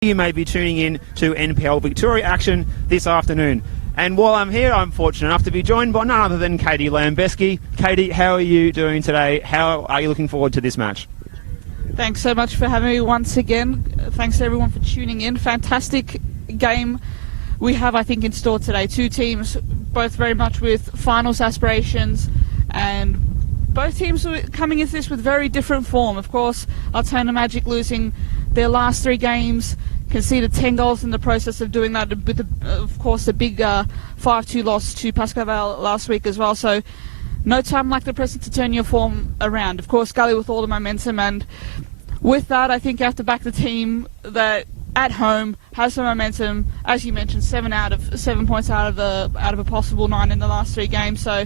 You may be tuning in to NPL Victoria action this afternoon. And while I'm here, I'm fortunate enough to be joined by none other than Katie Lambeski. Katie, how are you doing today? How are you looking forward to this match? Thanks so much for having me once again. Thanks to everyone for tuning in. Fantastic game we have, I think, in store today. Two teams, both very much with finals aspirations, and both teams are coming into this with very different form. Of course, Altona Magic losing their last 3 games, conceded 10 goals in the process of doing that, with, of course, the big 5-2 loss to Pascoe last week as well. So no time like the present to turn your form around. Of course, Gully with all the momentum, and with that, I think you have to back the team that at home has some momentum. As you mentioned, 7 points out of a possible 9 in the last 3 games. So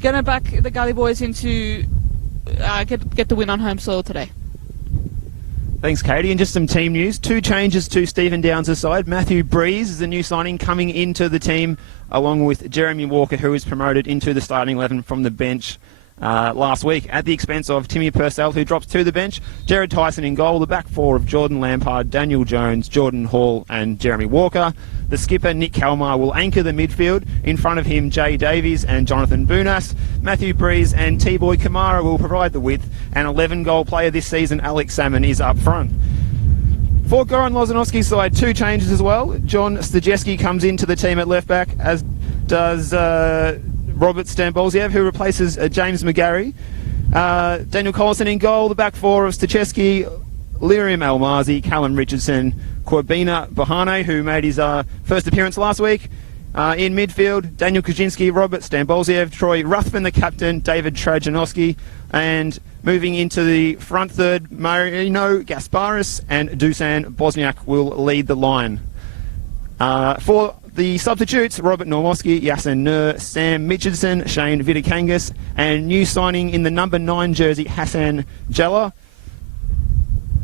gonna back the Gully boys into get the win on home soil today. Thanks, Katie. And just some team news. 2 changes to Stephen Downs' side. Matthew Breeze is the new signing coming into the team, along with Jeremy Walker, who was promoted into the starting 11 from the bench last week, at the expense of Timmy Purcell, who drops to the bench. Jared Tyson in goal. The back 4 of Jordan Lampard, Daniel Jones, Jordan Hall and Jeremy Walker. The skipper, Nick Kalmar, will anchor the midfield. In front of him, Jay Davies and Jonathan Boonas. Matthew Breeze and T-Boy Kamara will provide the width. And 11-goal player this season, Alex Salmon, is up front. For Goran Lozanovski's side, 2 changes as well. John Stajeski comes into the team at left-back, as does Robert Stambolziev, who replaces James McGarry. Daniel Collison in goal. The back 4 of Stajeski, Liriam Almazi, Callum Richardson, Corbina Bahane, who made his first appearance last week. In midfield, Daniel Kaczynski, Robert Stambolziev, Troy Ruthven, the captain, David Trajanowski, and moving into the front third, Marino Gasparis and Dusan Bosniak will lead the line. For the substitutes, Robert Normoski, Yasin Nur, Sam Mitchelson, Shane Vidakangas, and new signing in the number 9 jersey, Hassan Jella.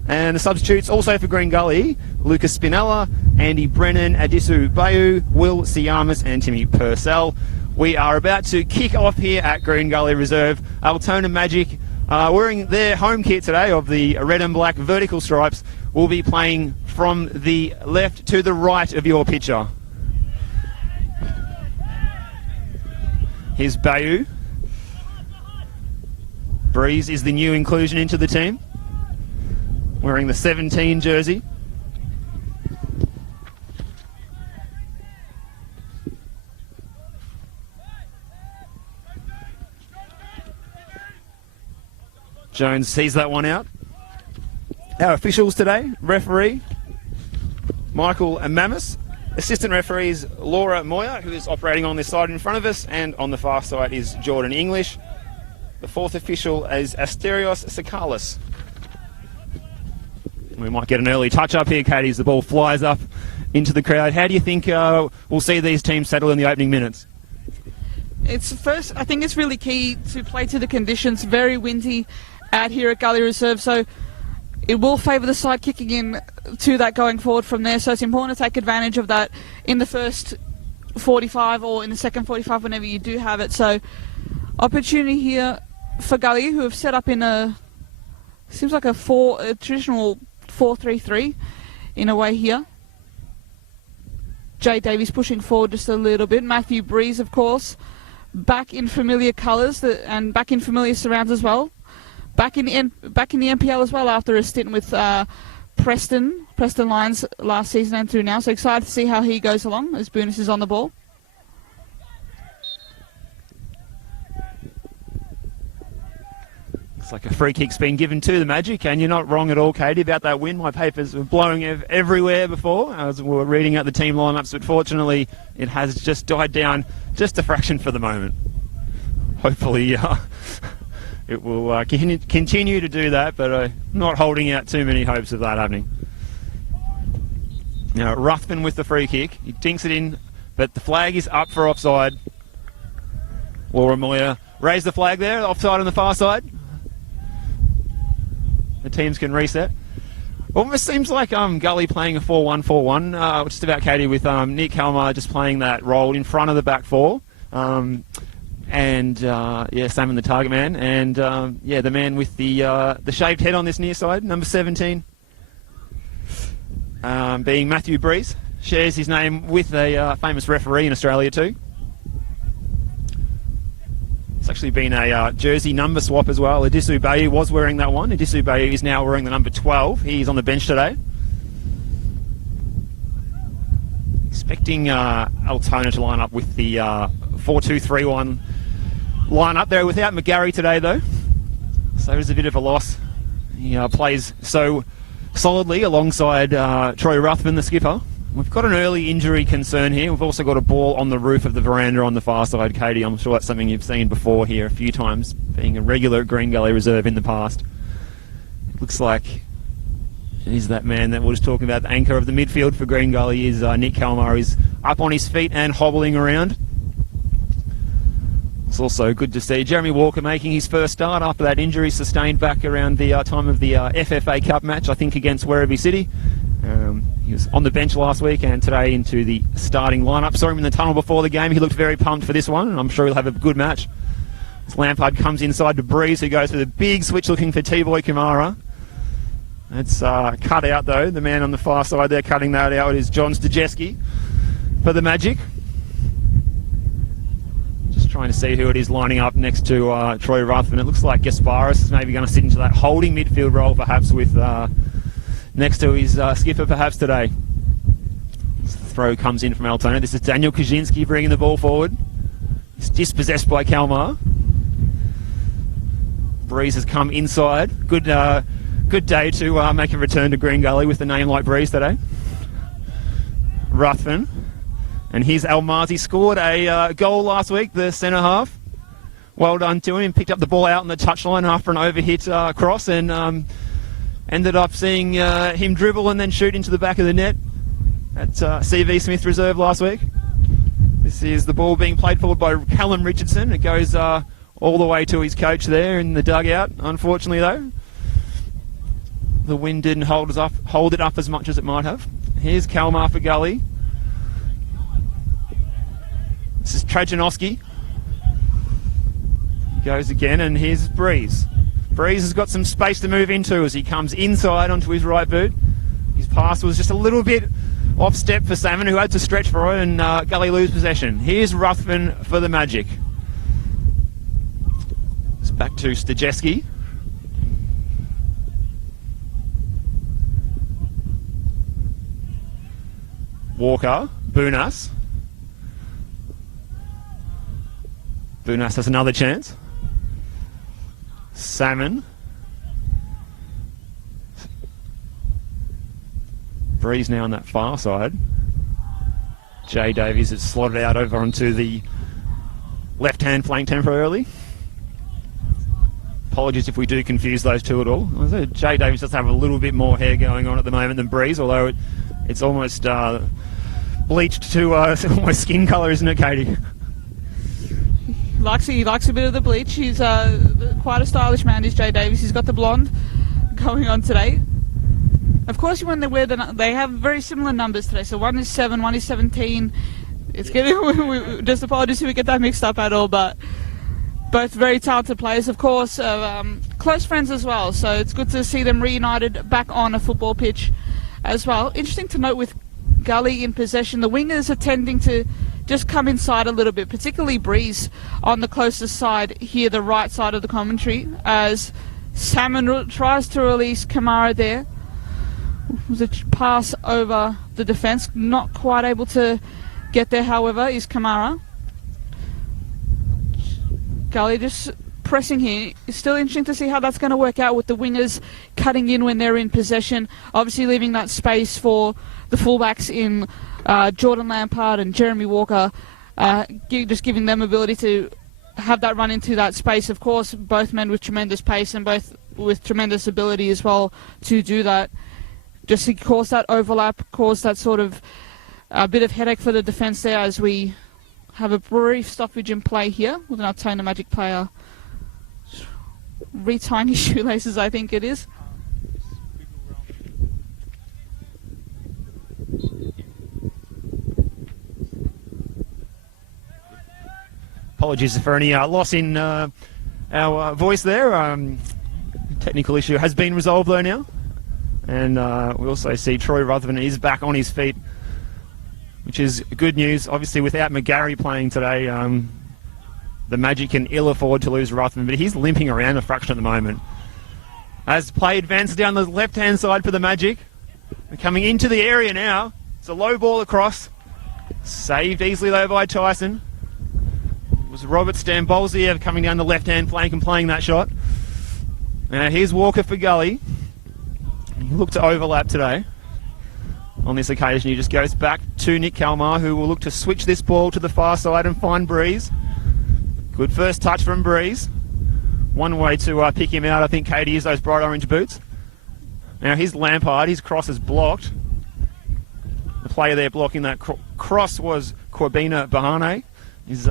And the substitutes also for Green Gully, Lucas Spinella, Andy Brennan, Adisu Bayu, Will Siamas and Timmy Purcell. We are about to kick off here at Green Gully Reserve. Altona Magic, wearing their home kit today of the red and black vertical stripes, will be playing from the left to the right of your picture. Here's Bayu. Breeze is the new inclusion into the team, wearing the 17 jersey. Jones sees that one out. Our officials today: referee Michael Mamis, assistant referees Laura Moyer, who is operating on this side in front of us, and on the far side is Jordan English. The 4th official is Asterios Sakalis. We might get an early touch-up here, Katie, as the ball flies up into the crowd. How do you think we'll see these teams settle in the opening minutes? I think it's really key to play to the conditions. Very windy out here at Gully Reserve, so it will favour the side kicking in to that going forward from there. So it's important to take advantage of that in the first 45 or in the second 45 whenever you do have it. So opportunity here for Gully, who have set up in seems like a traditional 4-3-3 in a way here. Jay Davies pushing forward just a little bit. Matthew Breeze, of course, back in familiar colours and back in familiar surrounds as well. Back in the NPL as well after a stint with Preston Lions last season and through now. So excited to see how he goes along as Boonis is on the ball. Looks like a free kick's been given to the Magic, and you're not wrong at all, Katie, about that win. My papers were blowing everywhere before as we were reading out the team lineups, but fortunately it has just died down just a fraction for the moment. Hopefully it will continue to do that, but not holding out too many hopes of that happening. Now Ruthven with the free kick. He dinks it in, but the flag is up for offside. Laura Moyer raised the flag there, offside on the far side. The teams can reset. Almost seems like Gully playing a 4-1-4-1, just about, Katie, with Nick Kalmar just playing that role in front of the back 4. And Salmon the target man, and the man with the shaved head on this near side, number 17. being Matthew Breeze. Shares his name with a famous referee in Australia too. It's actually been a jersey number swap as well. Adisu Bayu was wearing that one. Adisu Bayu is now wearing the number 12. He's on the bench today. Expecting Altona to line up with the 4-2-3-1 line-up there without McGarry today, though. So it is a bit of a loss. He plays so solidly alongside Troy Ruthven, the skipper. We've got an early injury concern here. We've also got a ball on the roof of the veranda on the far side, Katie. I'm sure that's something you've seen before here a few times, being a regular Green Gully reserve in the past. It looks like it is that man that was talking about, the anchor of the midfield for Green Gully is Nick Kalmar. Is up on his feet and hobbling around. It's also good to see Jeremy Walker making his first start after that injury sustained back around the time of the FFA Cup match, I think, against Werribee City. He was on the bench last week and today into the starting lineup. Saw him in the tunnel before the game. He looked very pumped for this one, and I'm sure he'll have a good match. As Lampard comes inside to Breeze, who goes with a big switch looking for T-Boy Kamara. It's cut out, though. The man on the far side there cutting that out is John Stajeski for the Magic. Just trying to see who it is lining up next to Troy Ruthven. It looks like Gasparis is maybe going to sit into that holding midfield role, perhaps with next to his skipper, perhaps today. The throw comes in from Altona. This is Daniel Kaczynski bringing the ball forward. It's dispossessed by Kalmar. Breeze has come inside. Good day to make a return to Green Gully with a name like Breeze today. Ruthven. And here's Almazi, scored a goal last week, the centre half. Well done to him. Picked up the ball out on the touchline after an overhit cross and ended up seeing him dribble and then shoot into the back of the net at CV Smith Reserve last week. This is the ball being played forward by Callum Richardson. It goes all the way to his coach there in the dugout. Unfortunately, though, the wind didn't hold it up as much as it might have. Here's Kalmar for Gully. This is Trajanowski. Goes again, and here's Breeze. Breeze has got some space to move into as he comes inside onto his right boot. His pass was just a little bit off step for Salmon, who had to stretch for it, and Gully lose possession. Here's Ruthven for the Magic. It's back to Stajeski. Walker, Bunas. Bunas has another chance. Salmon. Breeze now on that far side. Jay Davies has slotted out over onto the left-hand flank temporarily. Apologies if we do confuse those two at all. Jay Davies does have a little bit more hair going on at the moment than Breeze, although it's almost bleached to almost skin colour, isn't it, Katie? He likes a bit of the bleach. He's quite a stylish man, is Jay Davies. He's got the blonde going on today. Of course, when they wear they have very similar numbers today. So one is 7, one is 17. It's getting just apologies if we get that mixed up at all, but both very talented players, of course, close friends as well. So it's good to see them reunited back on a football pitch as well. Interesting to note with Gully in possession, the wingers are tending to just come inside a little bit, particularly Breeze on the closest side here, the right side of the commentary, as Salmon tries to release Kamara there. It was a pass over the defence, not quite able to get there, however, is Kamara. Gully just pressing here. It's still interesting to see how that's going to work out with the wingers cutting in when they're in possession, obviously leaving that space for the fullbacks in Jordan Lampard and Jeremy Walker, just giving them ability to have that run into that space. Of course, both men with tremendous pace and both with tremendous ability as well to do that. Just to cause that overlap, cause that sort of a bit of headache for the defence there as we have a brief stoppage in play here with an Altona Magic player retying his shoelaces, I think it is. Apologies for any loss in our voice there. Technical issue has been resolved though now. And we also see Troy Rutherford is back on his feet, which is good news. Obviously, without McGarry playing today, the Magic can ill afford to lose Rutherford, but he's limping around a fraction at the moment. As play advances down the left-hand side for the Magic. They're coming into the area now. It's a low ball across. Saved easily, though, by Tyson. It was Robert Stambolziev coming down the left-hand flank and playing that shot. Now, here's Walker for Gully. He looked to overlap today. On this occasion, he just goes back to Nick Kalmar, who will look to switch this ball to the far side and find Breeze. Good first touch from Breeze. One way to pick him out, I think, Katie, is those bright orange boots. Now, here's Lampard. His cross is blocked. The player there blocking that cross was Corbina Bahane. He's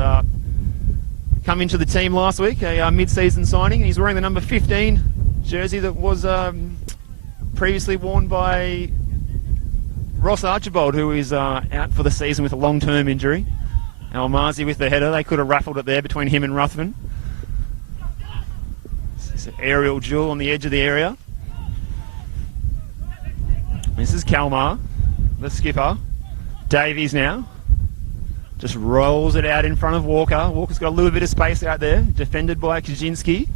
come into the team last week, a mid-season signing, and he's wearing the number 15 jersey that was previously worn by Ross Archibald, who is out for the season with a long-term injury. Almazi with the header. They could have raffled it there between him and Ruthven. This is an aerial duel on the edge of the area. This is Kalmar, the skipper. Davies now. Just rolls it out in front of Walker. Walker's got a little bit of space out there. Defended by Kaczynski.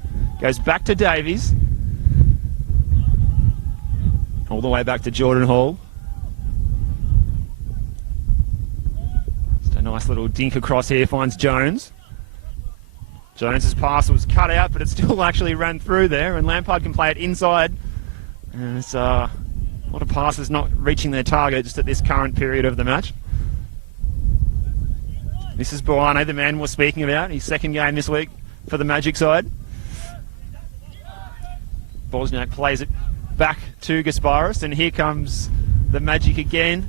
Goes back to Davies. All the way back to Jordan Hall. Just a nice little dink across here. Finds Jones. Jones's pass was cut out, but it still actually ran through there. And Lampard can play it inside. And it's a lot of passes not reaching their target just at this current period of the match. This is Buane, the man we're speaking about. His second game this week for the Magic side. Bosniak plays it back to Gasparis, and here comes the Magic again.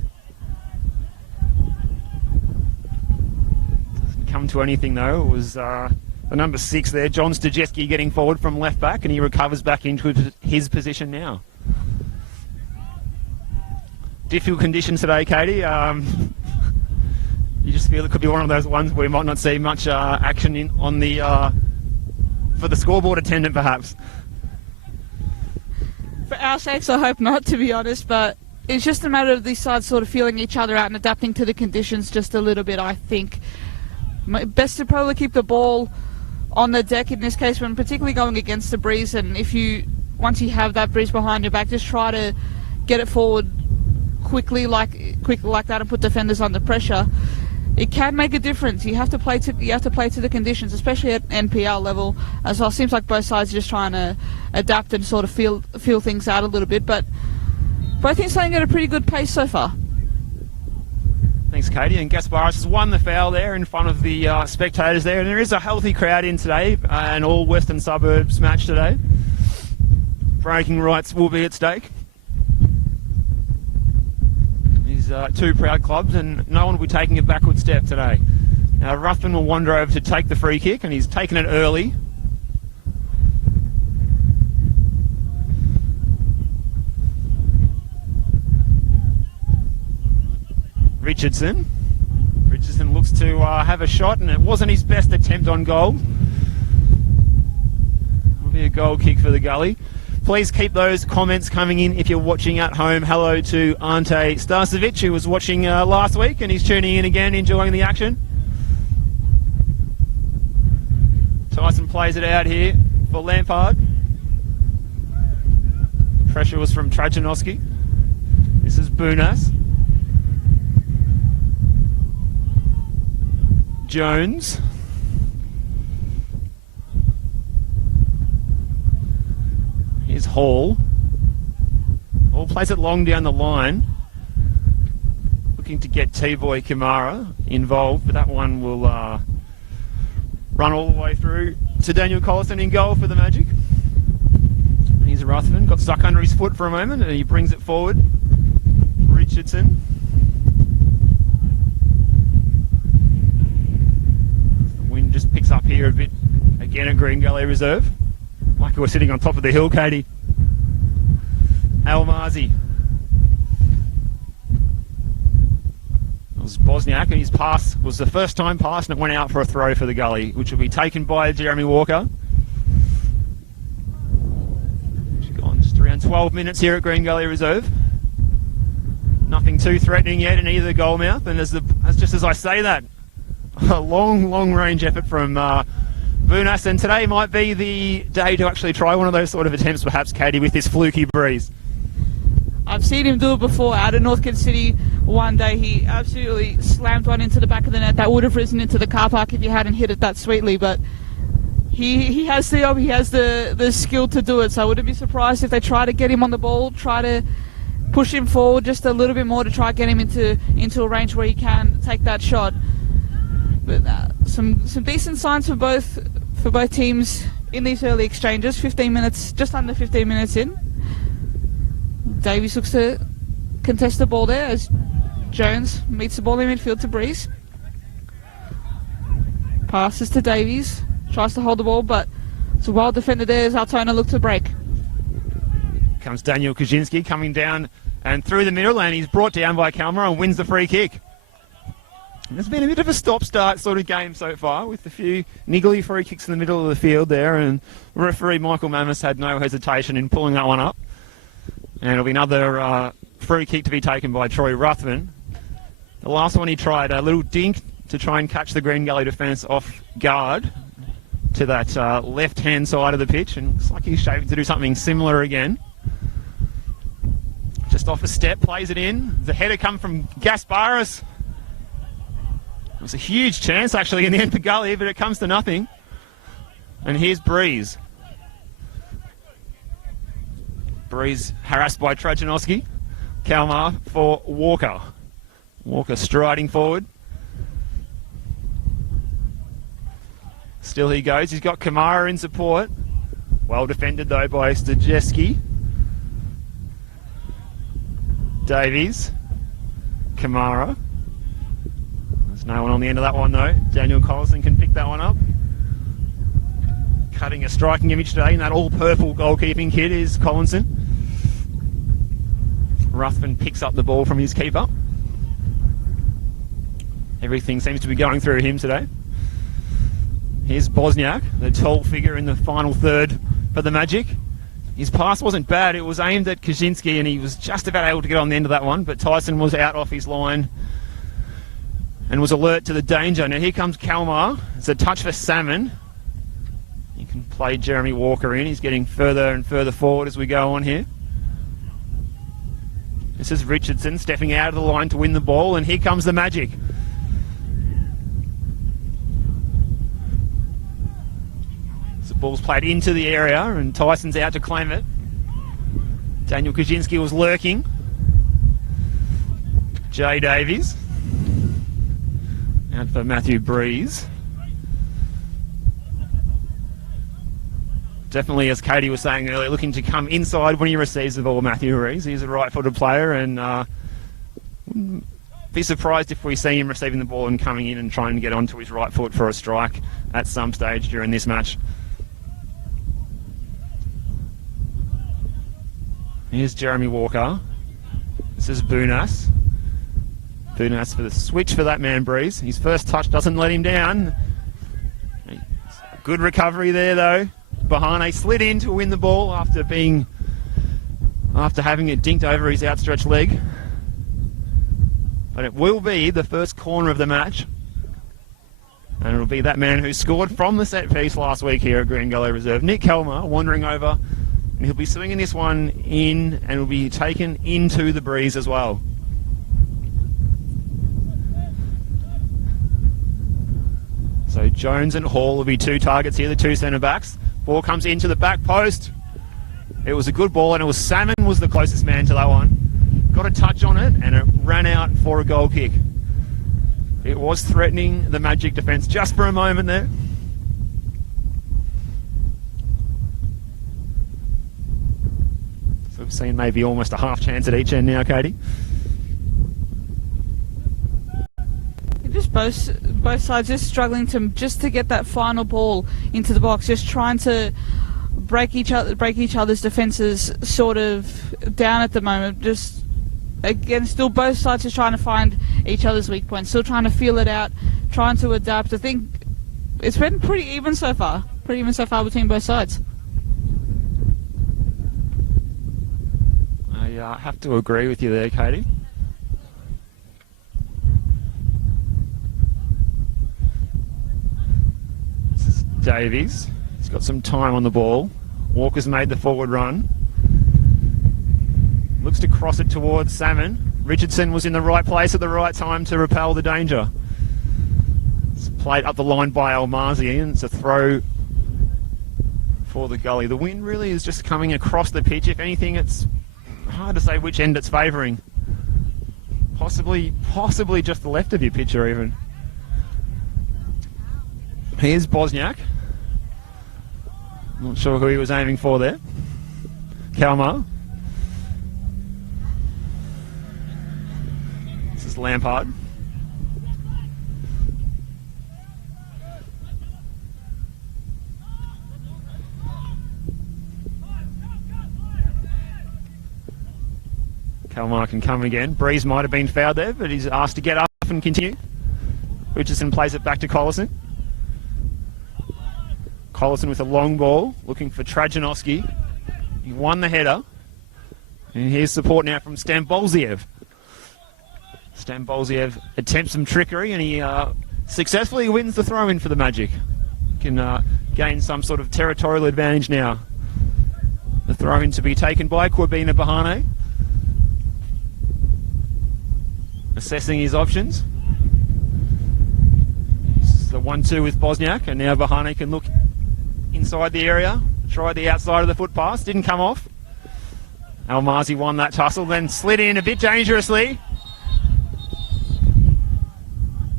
Doesn't come to anything though. It was the number 6 there, John Stajeski, getting forward from left back, and he recovers back into his position now. Difficult conditions today, Katie. You just feel it could be one of those ones where we might not see much action on the for the scoreboard attendant, perhaps. For our sakes, I hope not, to be honest, but it's just a matter of these sides sort of feeling each other out and adapting to the conditions just a little bit, I think. Best to probably keep the ball on the deck in this case, when particularly going against the breeze, and once you have that breeze behind your back, just try to get it forward quickly like that and put defenders under pressure. It can make a difference. You have to play to the conditions, especially at NPL level. As well, it seems like both sides are just trying to adapt and sort of feel things out a little bit. But both teams playing at a pretty good pace so far. Thanks, Katie. And Gasparis has won the foul there in front of the spectators there. And there is a healthy crowd in today, an all Western Suburbs match today. Bragging rights will be at stake. Two proud clubs, and no one will be taking a backward step today. Now Ruthven will wander over to take the free kick, and he's taken it early. Richardson looks to have a shot, and it wasn't his best attempt on goal. It'll be a goal kick for the Gully. Please keep those comments coming in if you're watching at home. Hello to Ante Starcevic, who was watching last week, and he's tuning in again, enjoying the action. Tyson plays it out here for Lampard. Pressure was from Trajanowski. This is Bunas. Jones. Here's Hall. Hall plays it long down the line. Looking to get T-Boy Kamara involved, but that one will run all the way through to Daniel Collison in goal for the Magic. Here's Ruthven. Got stuck under his foot for a moment, and he brings it forward. Richardson. The wind just picks up here a bit. Again, a Green Gully reserve. Like we're sitting on top of the hill, Katie. Almazi. It was Bosniak, and his pass was the first time pass, and it went out for a throw for the Gully, which will be taken by Jeremy Walker. She's gone just around Around 12 minutes here at Green Gully Reserve. Nothing too threatening yet in either goal mouth, and as just as I say that, a long range effort from Bunas, and today might be the day to actually try one of those sort of attempts, perhaps, Katie, with this fluky breeze. I've seen him do it before out of Northcote City. One day he absolutely slammed one into the back of the net that would have risen into the car park if he hadn't hit it that sweetly, but he has the skill to do it, so I wouldn't be surprised if they try to get him on the ball, try to push him forward just a little bit more to try to get him into a range where he can take that shot. But some decent signs for both teams in these early exchanges. 15 minutes, just under 15 minutes in. Davies looks to contest the ball there as Jones meets the ball in midfield to Breeze. Passes to Davies, tries to hold the ball, but it's a well defended there as Altona look to break. Comes Daniel Kaczynski coming down and through the middle, and he's brought down by Kalmar and wins the free kick. It's been a bit of a stop-start sort of game so far, with a few niggly free kicks in the middle of the field there, and referee Michael Mammis had no hesitation in pulling that one up. And it'll be another free kick to be taken by Troy Ruthven. The last one he tried a little dink to try and catch the Green Gully defence off guard to that left-hand side of the pitch, and looks like he's shaping to do something similar again. Just off a step, plays it in. The header come from Gasparis. It was a huge chance actually in the end for Gully, but it comes to nothing. And here's Breeze. Breeze harassed by Trajanowski. Kalmar for Walker. Walker striding forward. Still he goes. He's got Kamara in support. Well defended though by Stajeski. Davies. Kamara. There's no one on the end of that one though. Daniel Collison can pick that one up. Cutting a striking image today in that all-purple goalkeeping kit is Collinson. Ruthven picks up the ball from his keeper. Everything seems to be going through him today. Here's Bosniak, the tall figure in the final third for the Magic. His pass wasn't bad. It was aimed at Kaczynski and he was just about able to get on the end of that one, but Tyson was out off his line and was alert to the danger. Now here comes Kalmar. It's a touch for Salmon. You can play Jeremy Walker in. He's getting further and further forward as we go on here. This is Richardson stepping out of the line to win the ball, and here comes the Magic. The ball's played into the area and Tyson's out to claim it. Daniel Kaczynski was lurking. Jay Davies. Out for Matthew Breeze. Definitely, as Katie was saying earlier, looking to come inside when he receives the ball, Matthew Breeze. He's a right-footed player and wouldn't be surprised if we see him receiving the ball and coming in and trying to get onto his right foot for a strike at some stage during this match. Here's Jeremy Walker. This is Bunas. Bunas for the switch for that man, Breeze. His first touch doesn't let him down. Good recovery there, though. Bahane slid in to win the ball after having it dinked over his outstretched leg. But it will be the first corner of the match. And it'll be that man who scored from the set piece last week here at Green Gully Reserve. Nick Kelmer wandering over. And he'll be swinging this one in and will be taken into the breeze as well. So Jones and Hall will be two targets here, the two centre-backs. Ball comes into the back post. It was a good ball, and it was Salmon was the closest man to that one. Got a touch on it, and it ran out for a goal kick. It was threatening the Magic defence just for a moment there. So we've seen maybe almost a half chance at each end now, Katie. Just both sides just struggling to get that final ball into the box, just trying to break each other's defences sort of down at the moment. Just again, still both sides just trying to find each other's weak points, still trying to feel it out, trying to adapt. I think it's been pretty even so far between both sides. I have to agree with you there, Katie. This is Davies. He's got some time on the ball. Walker's made the forward run. Looks to cross it towards Salmon. Richardson was in the right place at the right time to repel the danger. It's played up the line by Almazi, and it's a throw for the Gully. The wind really is just coming across the pitch. If anything, it's hard to say which end it's favouring. Possibly just the left of your pitcher even. Here's Bosniak. Not sure who he was aiming for there. Kalmar. This is Lampard. Kalmar can come again. Breeze might have been fouled there, but he's asked to get up and continue. Richardson plays it back to Collison. Collison with a long ball, looking for Trajanowski. He won the header. And here's support now from Stambolziev. Stambolziev attempts some trickery, and he successfully wins the throw-in for the Magic. Can gain some sort of territorial advantage now. The throw-in to be taken by Kwabena Bahane. Assessing his options. This is the 1-2 with Bosniak, and now Bahane can look inside the area, try the outside of the foot pass, didn't come off. Almazi won that tussle, then slid in a bit dangerously.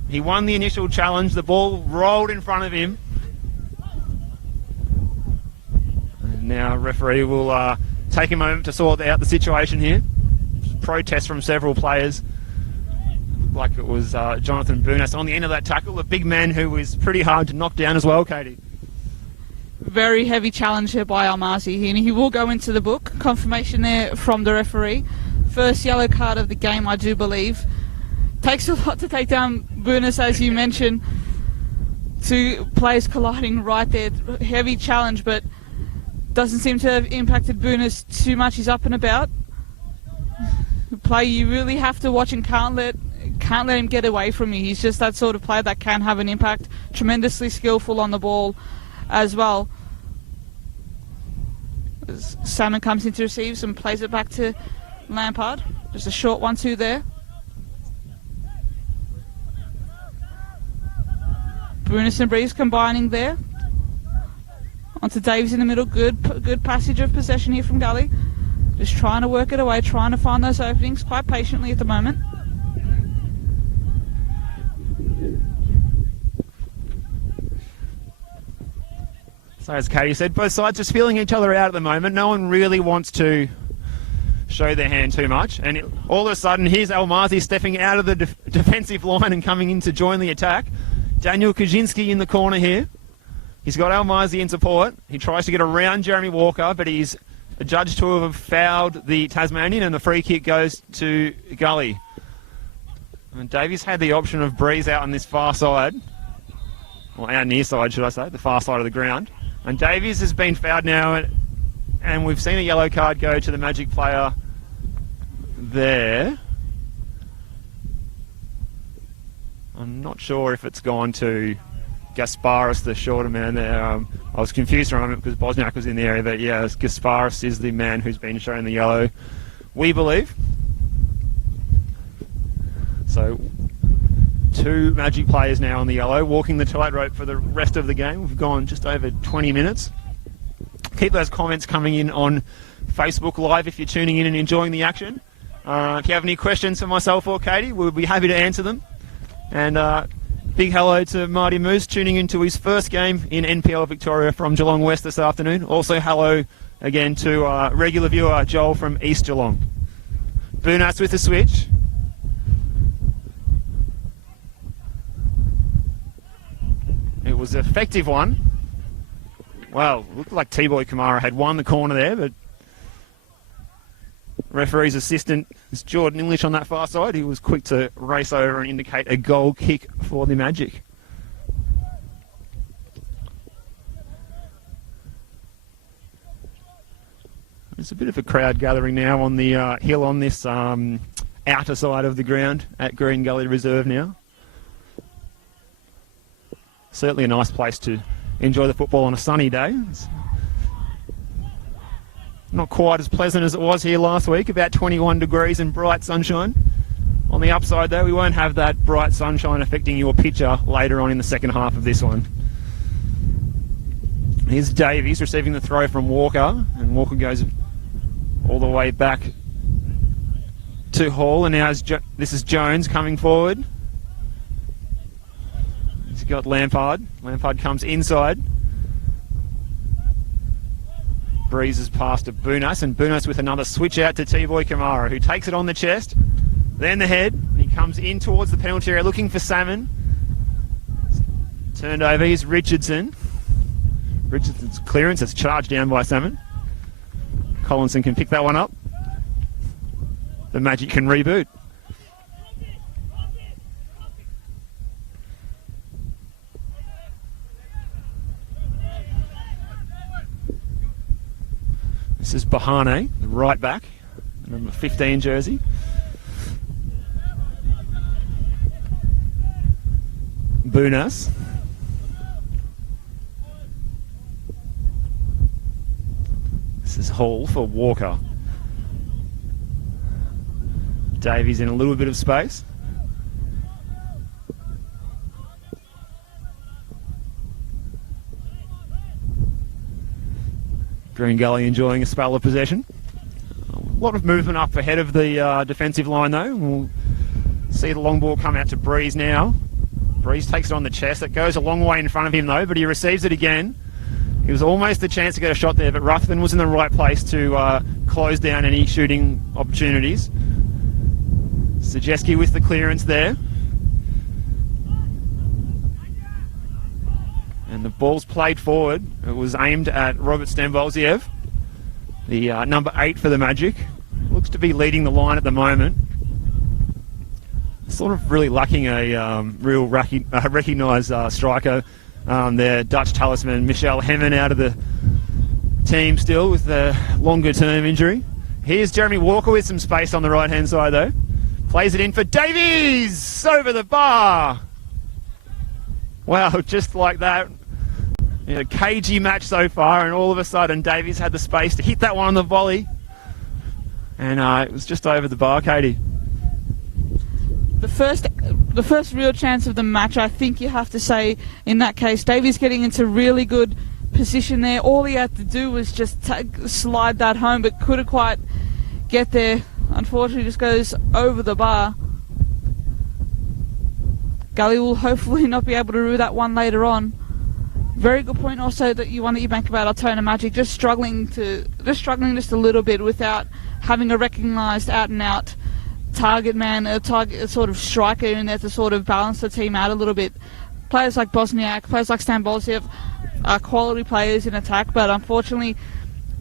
He won the initial challenge, the ball rolled in front of him. And now referee will take a moment to sort out the situation here. Protest from several players. Like it was Jonathan Bunas on the end of that tackle, a big man who was pretty hard to knock down as well, Katie. Very heavy challenge here by Almazi, and he will go into the book. Confirmation there from the referee. First yellow card of the game, I do believe. Takes a lot to take down Bunas, as you mentioned. Two players colliding right there. Heavy challenge, but doesn't seem to have impacted Bunas too much. He's up and about. Play you really have to watch and can't let him get away from you. He's just that sort of player that can have an impact. Tremendously skillful on the ball as well. As Salmon comes in to receive and plays it back to Lampard. Just a short 1-2 there. Brunis and Breeze combining there. Onto Davies in the middle. Good passage of possession here from Gully. Just trying to work it away, trying to find those openings quite patiently at the moment. So as Katie said, both sides just feeling each other out at the moment. No one really wants to show their hand too much. And all of a sudden, here's Almazi stepping out of the defensive line and coming in to join the attack. Daniel Kaczynski in the corner here. He's got Almazi in support. He tries to get around Jeremy Walker, but he's adjudged to have fouled the Tasmanian, and the free kick goes to Gully. And Davies had the option of Breeze out on this far side. Or our near side, should I say, the far side of the ground. And Davies has been fouled now, and we've seen a yellow card go to the Magic player there. I'm not sure if it's gone to Gasparis, the shorter man there. I was confused for a moment because Bosniak was in the area, but yeah, Gasparis is the man who's been shown the yellow, we believe. So, two Magic players now on the yellow, walking the tightrope for the rest of the game. We've gone just over 20 minutes. Keep those comments coming in on Facebook Live if you're tuning in and enjoying the action. If you have any questions for myself or Katie, we'll be happy to answer them. And big hello to Marty Moose tuning into his first game in NPL Victoria from Geelong West this afternoon. Also hello again to regular viewer Joel from East Geelong. Bunas with the switch. It was an effective one. Well, looked like T-Boy Kamara had won the corner there, but referee's assistant is Jordan English on that far side. He was quick to race over and indicate a goal kick for the Magic. There's a bit of a crowd gathering now on the hill on this outer side of the ground at Green Gully Reserve now. Certainly a nice place to enjoy the football on a sunny day. It's not quite as pleasant as it was here last week, about 21 degrees and bright sunshine. On the upside though, we won't have that bright sunshine affecting your picture later on in the second half of this one. Here's Davies receiving the throw from Walker, and Walker goes all the way back to Hall, and now this is Jones coming forward. He's got Lampard. Lampard comes inside. Breezes past to Bunas, and Bunas with another switch out to T-Boy Kamara, who takes it on the chest, then the head. He comes in towards the penalty area looking for Salmon. Turned over, here's Richardson. Richardson's clearance is charged down by Salmon. Collinson can pick that one up. The Magic can reboot. This is Bahane, the right back, number 15 jersey. Bunas. This is Hall for Walker. Davies in a little bit of space. Green Gully enjoying a spell of possession. A lot of movement up ahead of the defensive line though. We'll see the long ball come out to Breeze now. Breeze takes it on the chest. It goes a long way in front of him though, but he receives it again. It was almost a chance to get a shot there, but Ruthven was in the right place to close down any shooting opportunities. Sajeski with the clearance there. And the ball's played forward. It was aimed at Robert Stambolziev, the number 8 for the Magic. Looks to be leading the line at the moment. Sort of really lacking a real recognised striker. Their Dutch talisman, Michel Hemmen, out of the team still with the longer term injury. Here's Jeremy Walker with some space on the right hand side though. Plays it in for Davies! Over the bar! Wow, just like that. You know, cagey match so far, and all of a sudden Davies had the space to hit that one on the volley. And it was just over the bar, Katie. The first real chance of the match, I think you have to say, in that case, Davies getting into really good position there. All he had to do was just slide that home, but couldn't quite get there. Unfortunately, just goes over the bar. Gully will hopefully not be able to rue that one later on. Very good point also that you make about Altona Magic, just struggling just a little bit without having a recognised out and out target man, a sort of striker in there to sort of balance the team out a little bit. Players like Bosniak, players like Stambolziev are quality players in attack, but unfortunately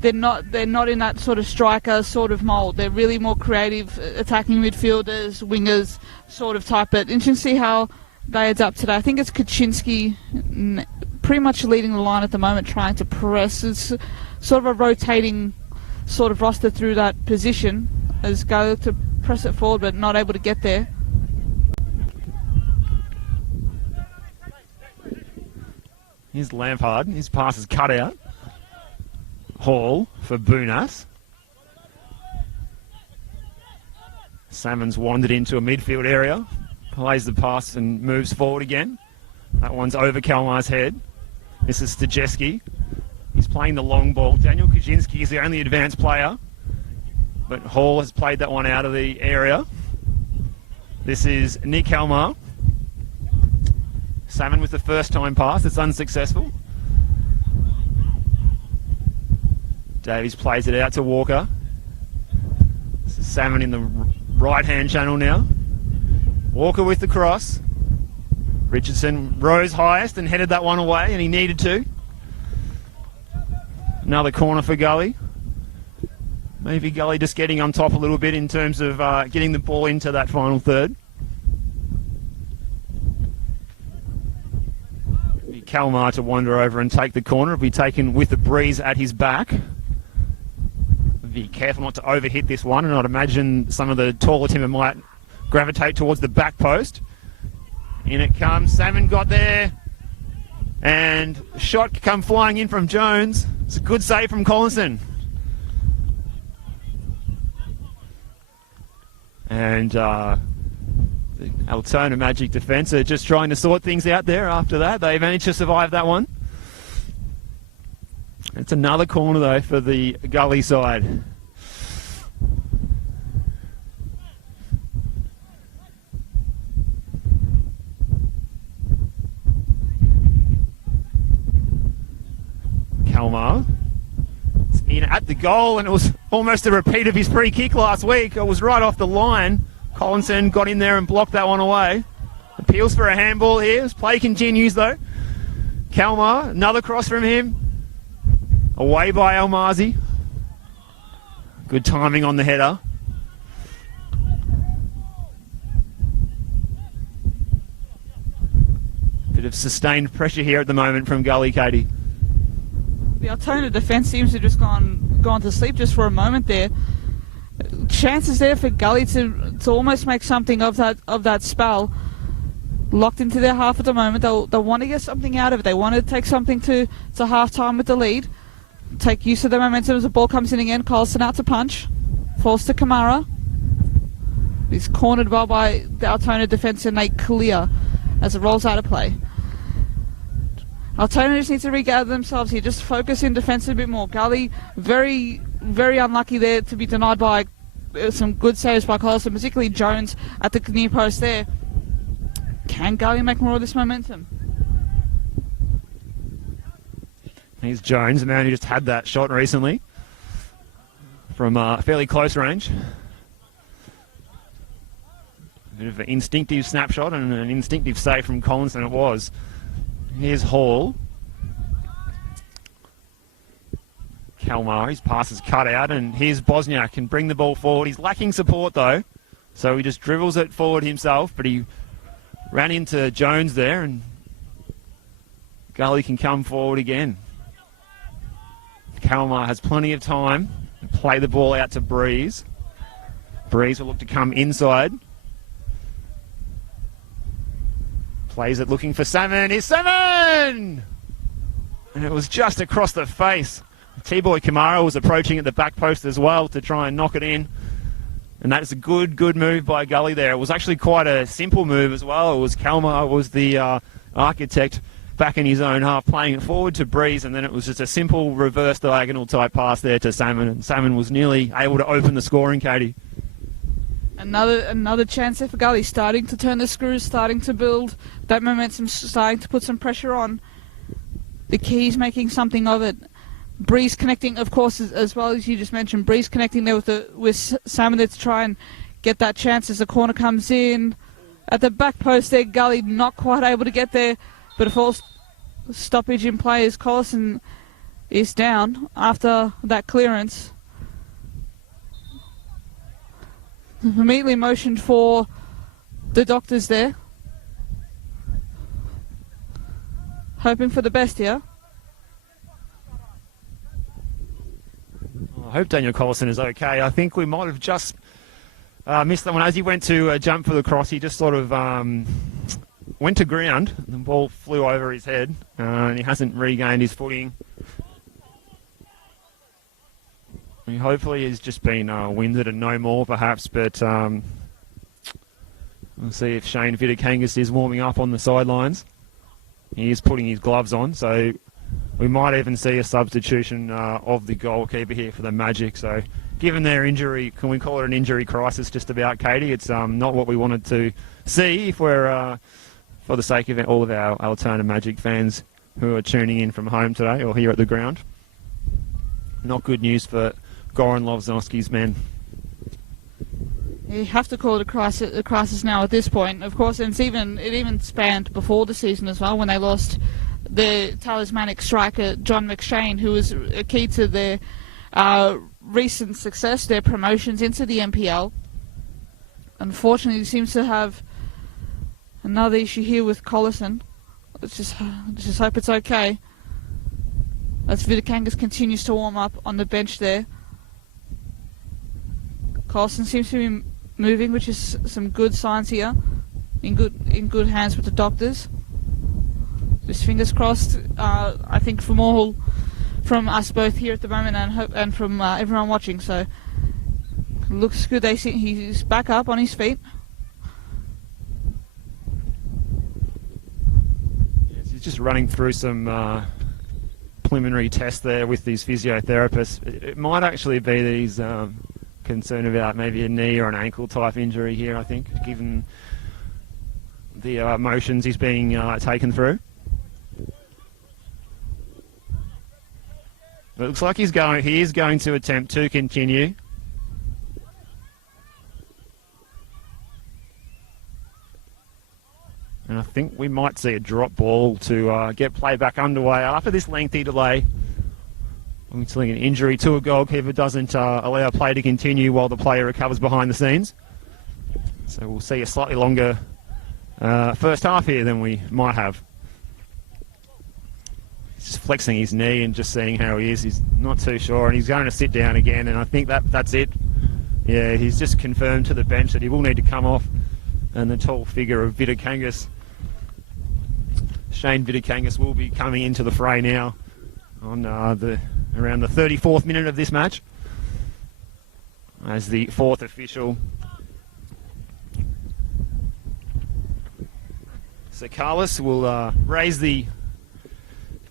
they're not in that sort of striker sort of mould. They're really more creative attacking midfielders, wingers sort of type. But interesting to see how they adapt today. I think it's Kaczynski pretty much leading the line at the moment, trying to press. It's sort of a rotating sort of roster through that position as go to press it forward, but not able to get there. Here's Lampard. His pass is cut out. Hall for Bunas. Salmon's wandered into a midfield area. Plays the pass and moves forward again. That one's over Kalmar's head. This is Stajeski. He's playing the long ball. Daniel Kaczynski is the only advanced player, but Hall has played that one out of the area. This is Nick Kalmar. Salmon with the first time pass. It's unsuccessful. Davies plays it out to Walker. This is Salmon in the right-hand channel now. Walker with the cross. Richardson rose highest and headed that one away, and he needed to. Another corner for Gully. Maybe Gully just getting on top a little bit in terms of getting the ball into that final third. Kalmar to wander over and take the corner. It'll be taken with the Breeze at his back. Be careful not to overhit this one, and I'd imagine some of the taller timber might gravitate towards the back post. In it comes. Salmon got there. And shot come flying in from Jones. It's a good save from Collinson. And the Altona Magic defence are just trying to sort things out there after that. They managed to survive that one. It's another corner, though, for the Gully side. Kalmar is in at the goal, and it was almost a repeat of his free kick last week. It was right off the line. Collinson got in there and blocked that one away. Appeals for a handball here. Play continues, though. Kalmar, another cross from him. Away by Almazi. Good timing on the header. Bit of sustained pressure here at the moment from Gully, Katie. The Altona defence seems to have just gone to sleep just for a moment there. Chances there for Gully to almost make something of that spell. Locked into their half at the moment. They'll want to get something out of it. They want to take something to half time with the lead. Take use of the momentum as the ball comes in again. Carlson out to punch. Falls to Kamara. He's cornered well by the Altona defence, and they clear as it rolls out of play. Altona just needs to regather themselves here. Just focus in defence a bit more. Gully, very, very unlucky there to be denied by some good saves by Carlson, particularly Jones at the near post there. Can Gully make more of this momentum? Here's Jones, the man who just had that shot recently from fairly close range. A bit of an instinctive snapshot and an instinctive save from Collinson it was. Here's Hall. Kalmar, his pass is cut out, and here's Bosniak, can bring the ball forward. He's lacking support though, so he just dribbles it forward himself, but he ran into Jones there, and Gully can come forward again. Kalmar has plenty of time to play the ball out to Breeze. Breeze will look to come inside. Plays it looking for Salmon. Here's Salmon! And it was just across the face. T-Boy Kamara was approaching at the back post as well to try and knock it in. And that is a good move by Gully there. It was actually quite a simple move as well. It was Kalmar was the architect back in his own half, playing it forward to Breeze, and then it was just a simple reverse diagonal type pass there to Salmon, and Salmon was nearly able to open the scoring, Katie. Another chance there for Gully, starting to turn the screws, starting to build that momentum, starting to put some pressure on. The key is making something of it. Breeze connecting, of course, as well as you just mentioned. Breeze connecting there with Salmon there to try and get that chance as the corner comes in. At the back post there, Gully not quite able to get there, but a false stoppage in play as Collison is down after that clearance. Immediately motioned for the doctors there. Hoping for the best here. I hope Daniel Collison is okay. I think we might have just missed that one. As he went to jump for the cross, he just sort of went to ground. The ball flew over his head, and he hasn't regained his footing. Hopefully he's just been winded and no more, perhaps, but we'll see if Shane Vidakangas is warming up on the sidelines. He is putting his gloves on, so we might even see a substitution of the goalkeeper here for the Magic. So given their injury, can we call it an injury crisis just about, Katie? It's not what we wanted to see if we're, for the sake of all of our Altona Magic fans who are tuning in from home today or here at the ground. Not good news for Goran Lovzowski's men. You have to call it a crisis now at this point. Of course, and it even spanned before the season as well, when they lost their talismanic striker, John McShane, who was a key to their recent success, their promotions into the NPL. Unfortunately, he seems to have another issue here with Collison. Let's just hope it's okay. As Vidakangas continues to warm up on the bench there. Carlson seems to be moving, which is some good signs here. In good hands with the doctors. Just fingers crossed. I think from us both here at the moment and from everyone watching. So looks good. They see he's back up on his feet. Yes, he's just running through some preliminary tests there with these physiotherapists. It might actually be that he's concerned about maybe a knee or an ankle type injury here, I think, given the motions he's being taken through. It looks like he is going to attempt to continue. And I think we might see a drop ball to get play back underway after this lengthy delay. Until an injury to a goalkeeper doesn't allow play to continue while the player recovers behind the scenes. So we'll see a slightly longer first half here than we might have. He's just flexing his knee and just seeing how he is. He's not too sure, and he's going to sit down again, and I think that's it. Yeah, he's just confirmed to the bench that he will need to come off, and the tall figure of Vidakangas, Shane Vidakangas, will be coming into the fray now on around the 34th minute of this match as the fourth official. So Carlos will raise the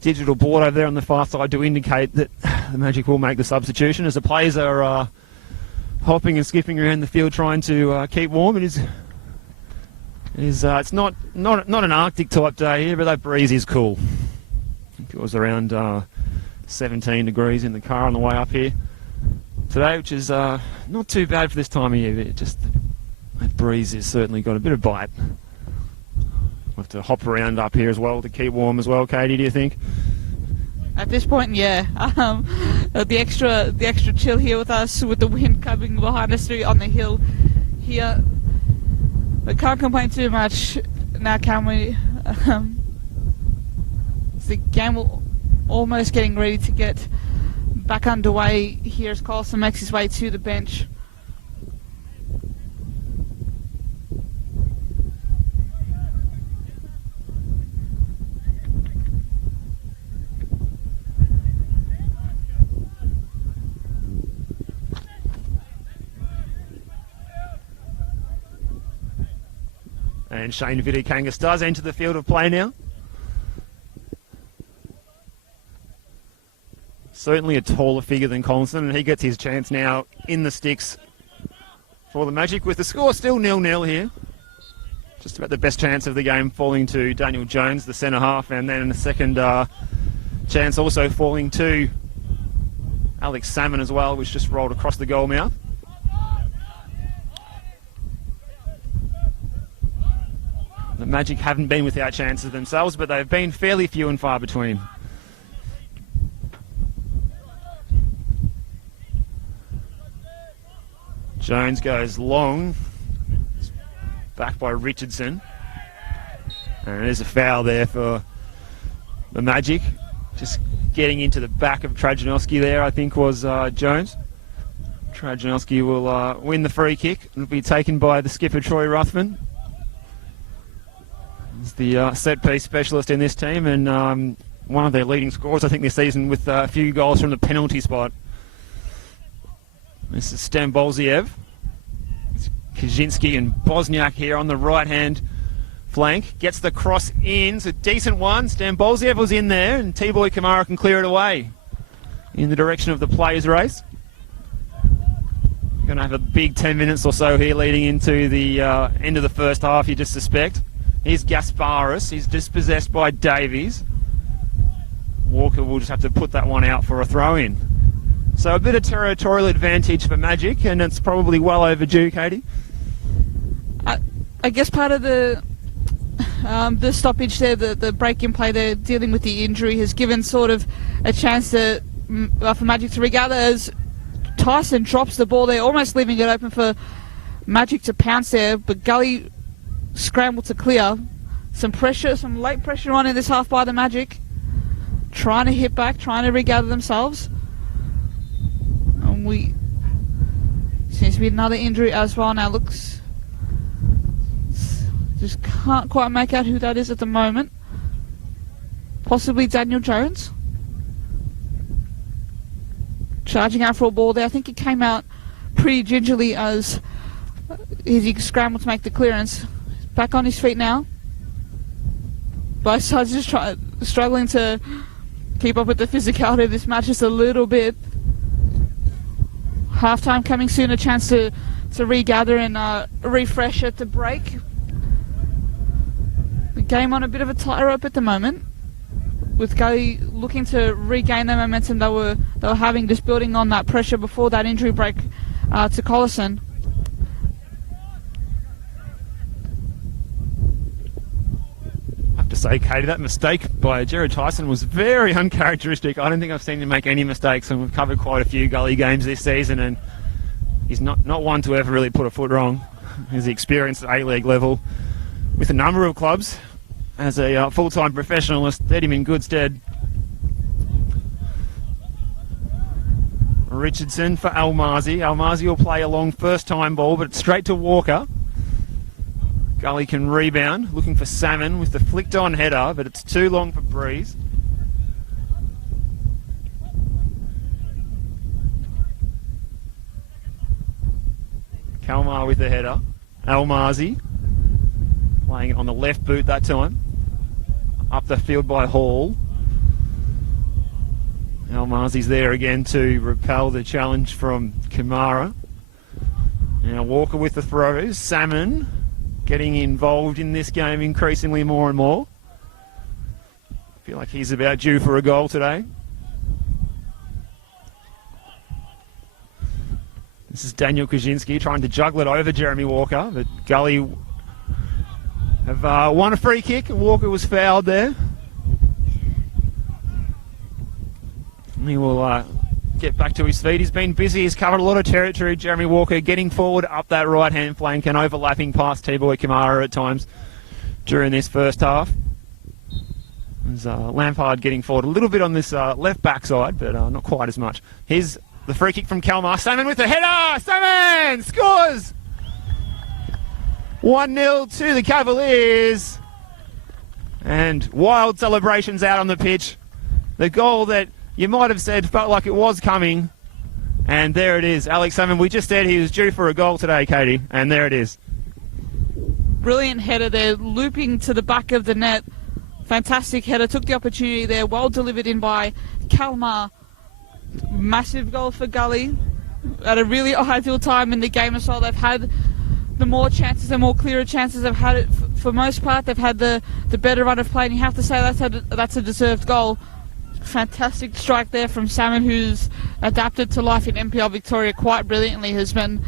digital board over there on the far side to indicate that the Magic will make the substitution as the players are hopping and skipping around the field trying to keep warm. It's not an Arctic type day here, but that breeze is cool. I think it was around 17 degrees in the car on the way up here today, which is not too bad for this time of year, but that breeze has certainly got a bit of bite. We'll have to hop around up here as well to keep warm as well, Katie, do you think? At this point, yeah. The extra chill here with us, with the wind coming behind us on the hill here. We can't complain too much now, can we? The game will almost getting ready to get back underway here as Carlson makes his way to the bench. And Shane Vidakangas does enter the field of play now. Certainly a taller figure than Collinson, and he gets his chance now in the sticks for the Magic, with the score still 0-0 here. Just about the best chance of the game falling to Daniel Jones, the centre half, and then a second chance also falling to Alex Salmon as well, which just rolled across the goal mouth. The Magic haven't been without chances themselves, but they've been fairly few and far between. Jones goes long, back by Richardson, and there's a foul there for the Magic. Just getting into the back of Trajanowski there, I think, was Jones. Trajanowski will win the free kick. It'll be taken by the skipper, Troy Ruthven. He's the set-piece specialist in this team, and one of their leading scorers, I think, this season, with a few goals from the penalty spot. This is Stambolziev. It's Kaczynski and Bosniak here on the right-hand flank. Gets the cross in. It's a decent one. Stambolziev was in there, and T-Boy Kamara can clear it away in the direction of the players' race. Going to have a big 10 minutes or so here leading into the end of the first half, you just suspect. Here's Gasparis. He's dispossessed by Davies. Walker will just have to put that one out for a throw-in. So a bit of territorial advantage for Magic, and it's probably well overdue, Katie. I guess part of the stoppage there, the break in play there, dealing with the injury, has given sort of a chance for Magic to regather as Tyson drops the ball there, almost leaving it open for Magic to pounce there, but Gully scrambled to clear. Some pressure, some late pressure on in this half by the Magic. Trying to hit back, trying to regather themselves. And Seems to be another injury as well now. Looks... Just can't quite make out who that is at the moment. Possibly Daniel Jones. Charging out for a ball there. I think he came out pretty gingerly as he scrambled to make the clearance. Back on his feet now. Both sides just struggling to keep up with the physicality of this match just a little bit. Half-time coming soon, a chance to regather and refresh at the break. The game on a bit of a tightrope at the moment, with Gully looking to regain the momentum they were having, just building on that pressure before that injury break to Collison. To say, Katie, that mistake by Jared Tyson was very uncharacteristic. I don't think I've seen him make any mistakes, and we've covered quite a few Gully games this season, and he's not one to ever really put a foot wrong. He's experienced at A-League level with a number of clubs as a full-time professional, has stead him in good stead. Richardson for Almazi. Almazi will play a long first-time ball, but it's straight to Walker. Gully can rebound, looking for Salmon with the flicked on header, but it's too long for Breeze. Kalmar with the header. Almazi playing it on the left boot that time. Up the field by Hall. Almazi's there again to repel the challenge from Kamara. Now Walker with the throws. Salmon getting involved in this game increasingly more and more. I feel like he's about due for a goal today. This is Daniel Kaczynski trying to juggle it over Jeremy Walker, but Gully have won a free kick. Walker was fouled there. He will get back to his feet. He's been busy. He's covered a lot of territory. Jeremy Walker getting forward up that right-hand flank and overlapping past T-Boy Kamara at times during this first half. There's Lampard getting forward a little bit on this left backside, but not quite as much. Here's the free kick from Kalmar. Salmon with the header! Salmon scores! 1-0 to the Cavaliers. And wild celebrations out on the pitch. The goal that you might have said felt like it was coming, and there it is. Alex Salmon, we just said he was due for a goal today, Katie, and there it is. Brilliant header there, looping to the back of the net. Fantastic header, took the opportunity there, well delivered in by Kalmar. Massive goal for Gully at a really ideal time in the game as well. They've had the more chances, the more clearer chances. They've had it for most part. They've had the better run of play, and you have to say that's a deserved goal. Fantastic strike there from Salmon, who's adapted to life in NPL Victoria quite brilliantly. Has been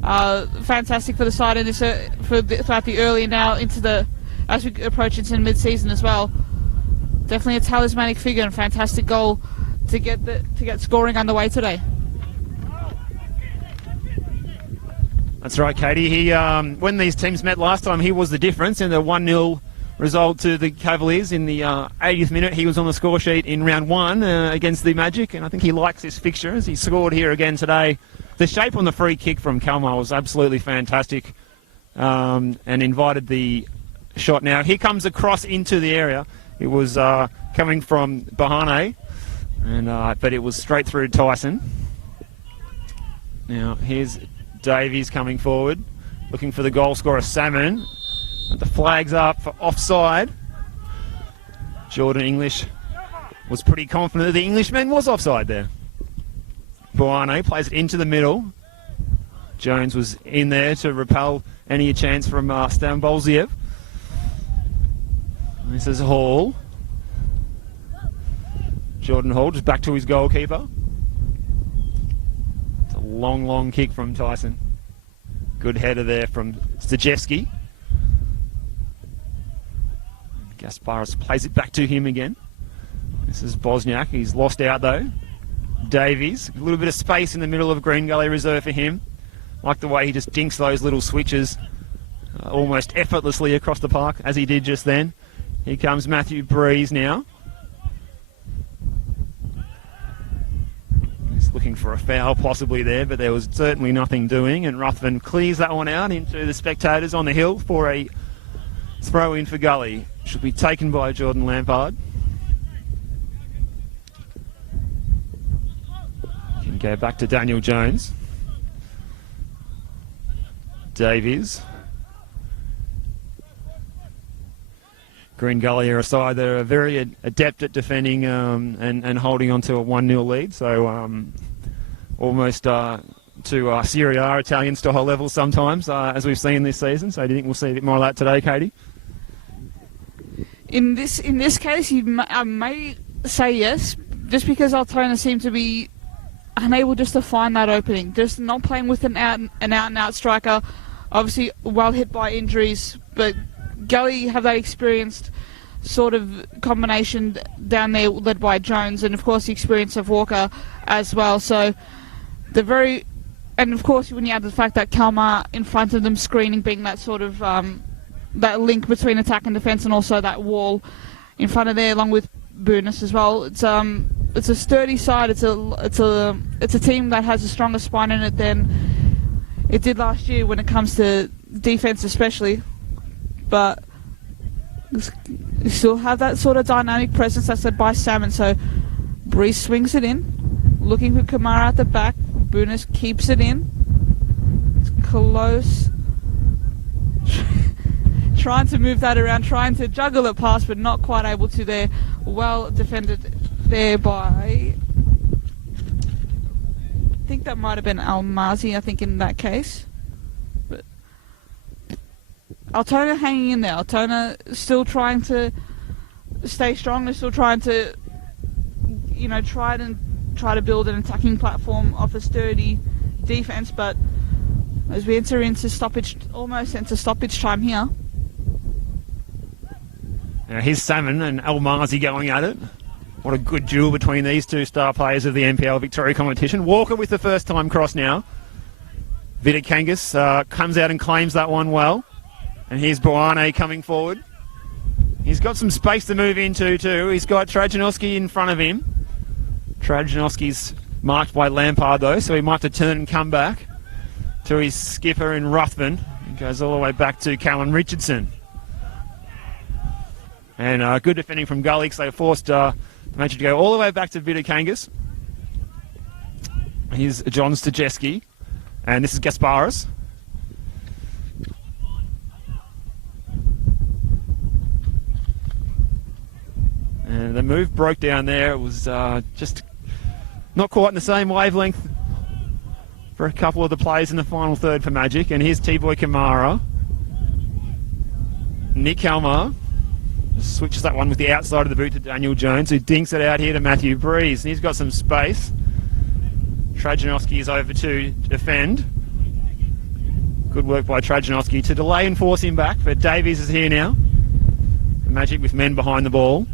fantastic for the side in this throughout the early and now into the as we approach into mid-season as well. Definitely a talismanic figure and fantastic goal to get scoring underway today. That's right, Katie. He when these teams met last time, he was the difference in the 1-0 result to the Cavaliers in the 80th minute. He was on the score sheet in round 1 against the Magic, and I think he likes this fixture as he scored here again today. The shape on the free kick from Kalmar was absolutely fantastic and invited the shot. Now, here comes across into the area. It was coming from Bahane, but it was straight through Tyson. Now, here's Davies coming forward, looking for the goal scorer, Salmon. The flag's up for offside. Jordan English was pretty confident that the Englishman was offside there. Buane plays it into the middle. Jones was in there to repel any chance from Stambolziev. This is Hall. Jordan Hall just back to his goalkeeper. It's a long kick from Tyson. Good header there from Stajewski. Gasparis plays it back to him again. This is Bosniak. He's lost out though. Davies, a little bit of space in the middle of Green Gully reserve for him. Like the way he just dinks those little switches almost effortlessly across the park as he did just then. Here comes Matthew Breeze now. This Just looking for a foul possibly there, but there was certainly nothing doing, and Ruthven clears that one out into the spectators on the hill for a throw in for Gully. Should be taken by Jordan Lampard. Can go back to Daniel Jones. Davies. Green Gully are a side that are very adept at defending and holding on to a 1-0 lead. So almost to Serie A Italian style level sometimes, as we've seen this season. So do you think we'll see a bit more of that today, Katie? In this case, I may say yes, just because Altona seem to be unable just to find that opening, just not playing with an out-and-out striker. Obviously, well hit by injuries, but Gully have that experienced sort of combination down there led by Jones, and of course the experience of Walker as well. So and of course when you add the fact that Kalmar in front of them screening, being that sort of that link between attack and defence, and also that wall in front of there along with Booness as well. It's a sturdy side. It's a team that has a stronger spine in it than it did last year when it comes to defence especially. But you still have that sort of dynamic presence that's led by Salmon. So Breeze swings it in, looking for Kamara at the back. Booness keeps it in. It's close. Trying to move that around, trying to juggle it past, but not quite able to there. Well defended there by... I think that might have been Almazi, I think, in that case. Altona hanging in there. Altona still trying to stay strong. They're still trying to, try to build an attacking platform off a sturdy defense. But as we enter into almost into stoppage time here. Now here's Salmon and Almazi going at it. What a good duel between these two star players of the NPL Victoria competition. Walker with the first time cross now. Vidakangas comes out and claims that one well. And here's Boane coming forward. He's got some space to move into too. He's got Trajanowski in front of him. Trajanowski's marked by Lampard though, so he might have to turn and come back to his skipper in Ruthven. He goes all the way back to Callan Richardson. And good defending from Gully, because they forced the Magic to go all the way back to Vidakangas. Here's John Stajeski. And this is Gasparis. And the move broke down there. It was just not quite in the same wavelength for a couple of the players in the final third for Magic. And here's T-Boy Kamara. Nick Kalmar switches that one with the outside of the boot to Daniel Jones, who dinks it out here to Matthew Breeze. And he's got some space. Trajanowski is over to defend. Good work by Trajanowski to delay and force him back, but Davies is here now. The Magic with men behind the ball.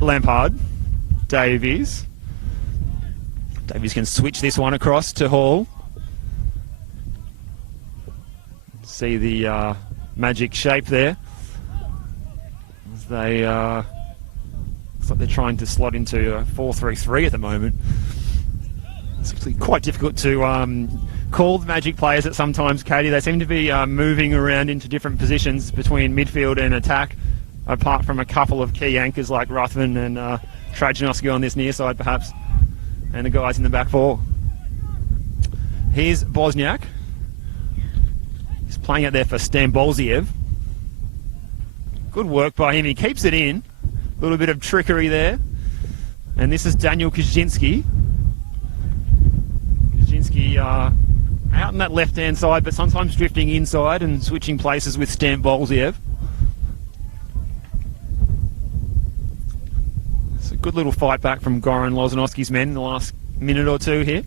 Lampard. Davies. Davies can switch this one across to Hall. See the Magic shape there. As they looks like they're trying to slot into a 4-3-3 at the moment. It's actually quite difficult to call the Magic players at sometimes, Katie. They seem to be moving around into different positions between midfield and attack, apart from a couple of key anchors like Ruthven and Trajanowski on this near side perhaps, and the guys in the back four. Here's Bosniak. He's playing out there for Stambolziev. Good work by him. He keeps it in. A little bit of trickery there. And this is Daniel Kaczynski. Kaczynski out on that left-hand side, but sometimes drifting inside and switching places with Stambolziev. It's a good little fight back from Goran Lozanovski's men in the last minute or two here.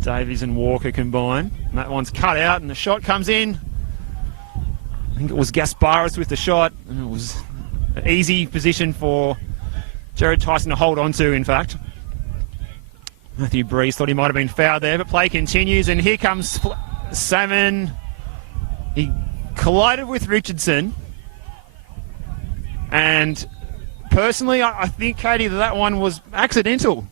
Davies and Walker combine. And that one's cut out and the shot comes in. I think it was Gasparis with the shot, and it was an easy position for Jared Tyson to hold on to, in fact. Matthew Breeze thought he might have been fouled there, but play continues, and here comes Salmon. He collided with Richardson. And personally, I think, Katie, that one was accidental.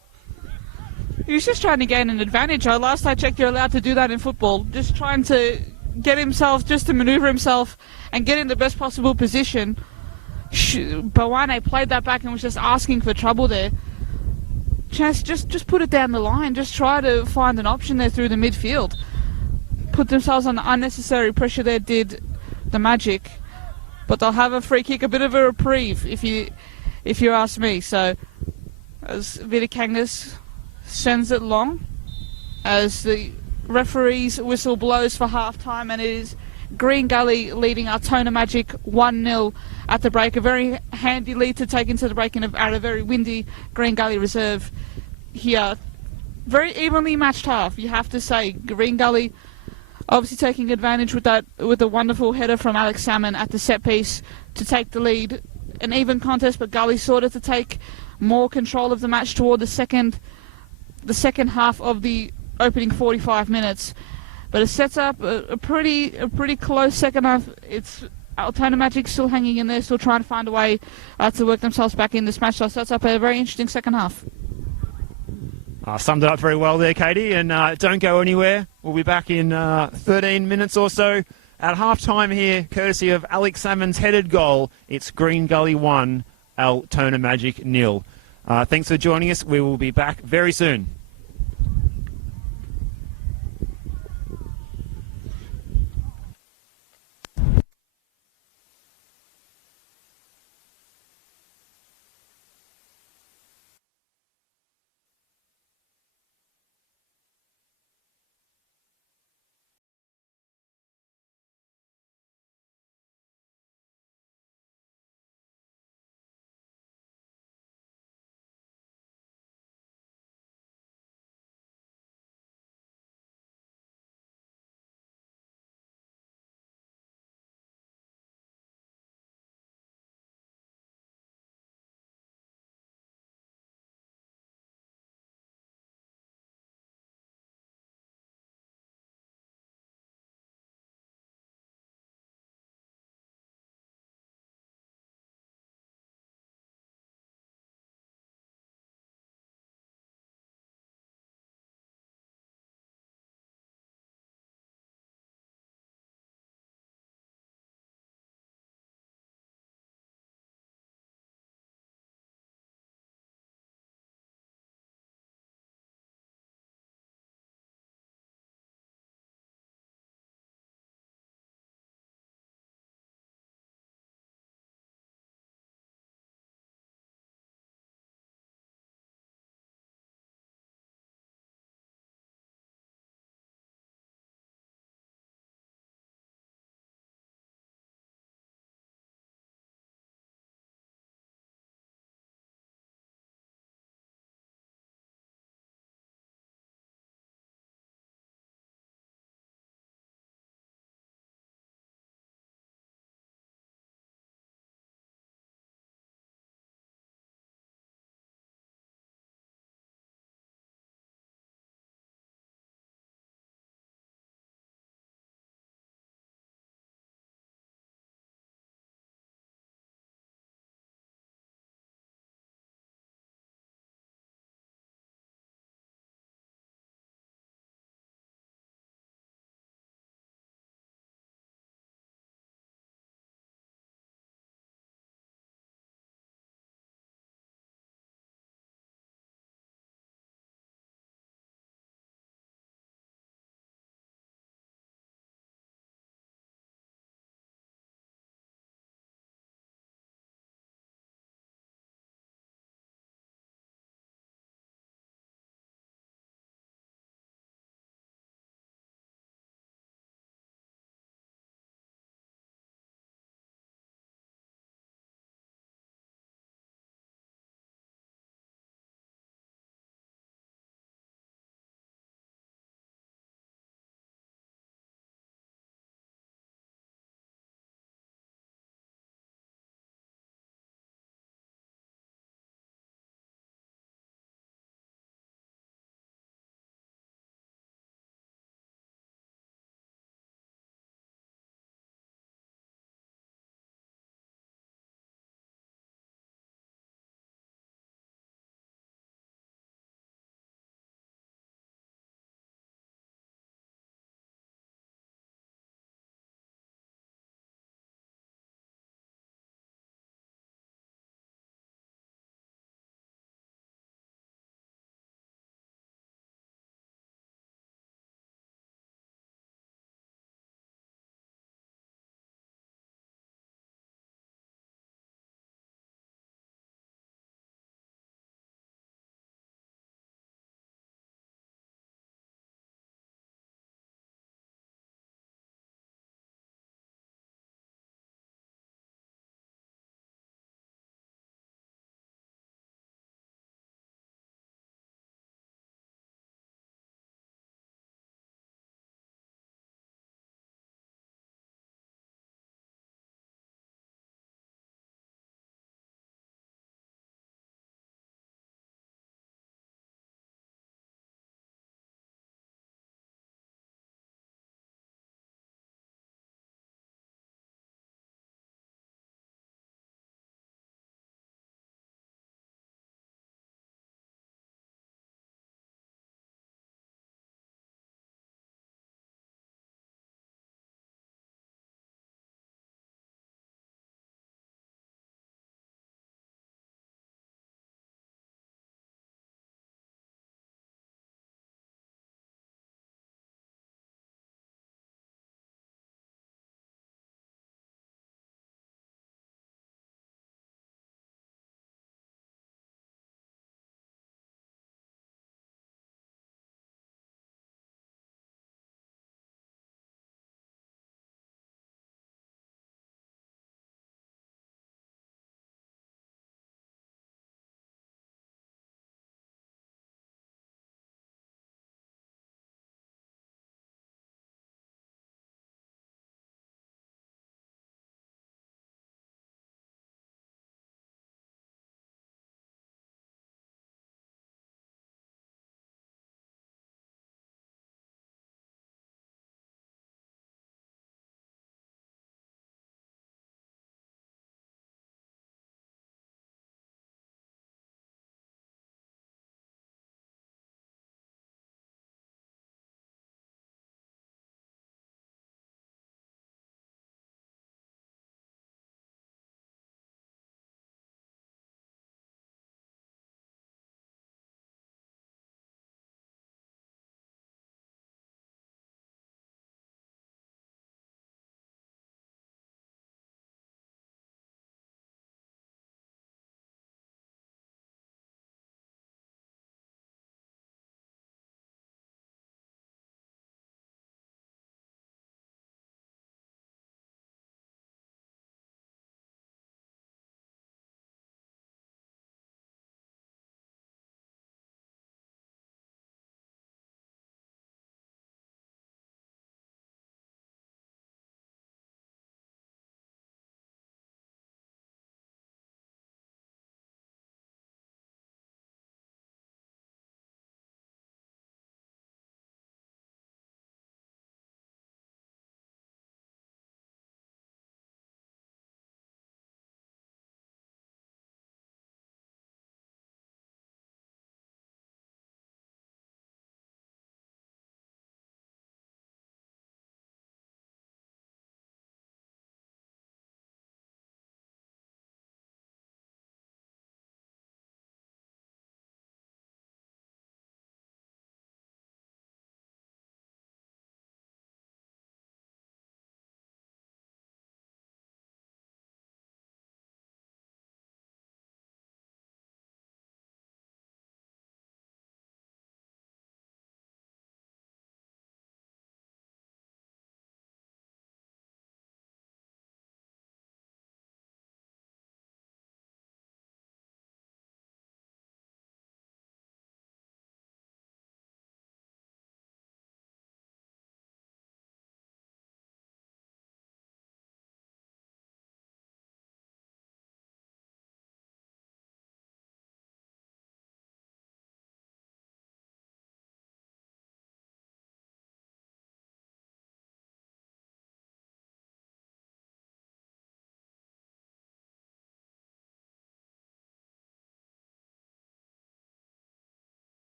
He was just trying to gain an advantage. Last I checked, you're allowed to do that in football. Just trying to get himself, just to manoeuvre himself and get in the best possible position. Bawane played that back and was just asking for trouble there. Just put it down the line. Just try to find an option there through the midfield. Put themselves under unnecessary pressure there, did the Magic. But they'll have a free kick, a bit of a reprieve, if you ask me. So, as Vitikangas sends it long, as the referee's whistle blows for half-time, and it is Green Gully leading Altona Magic 1-0 at the break. A very handy lead to take into the break at a very windy Green Gully reserve here. Very evenly matched half, you have to say. Green Gully obviously taking advantage with a wonderful header from Alex Salmon at the set piece to take the lead. An even contest, but Gully sorted to take more control of the match toward the second half of the opening 45 minutes. But it sets up a pretty close second half. It's Altona Magic still hanging in there, still trying to find a way to work themselves back in this match. So it sets up a very interesting second half. Summed it up very well there, Katie, and don't go anywhere. We'll be back in 13 minutes or so at half-time here, courtesy of Alex Salmon's headed goal. It's Green Gully 1, Altona Magic 0. Thanks for joining us. We will be back very soon.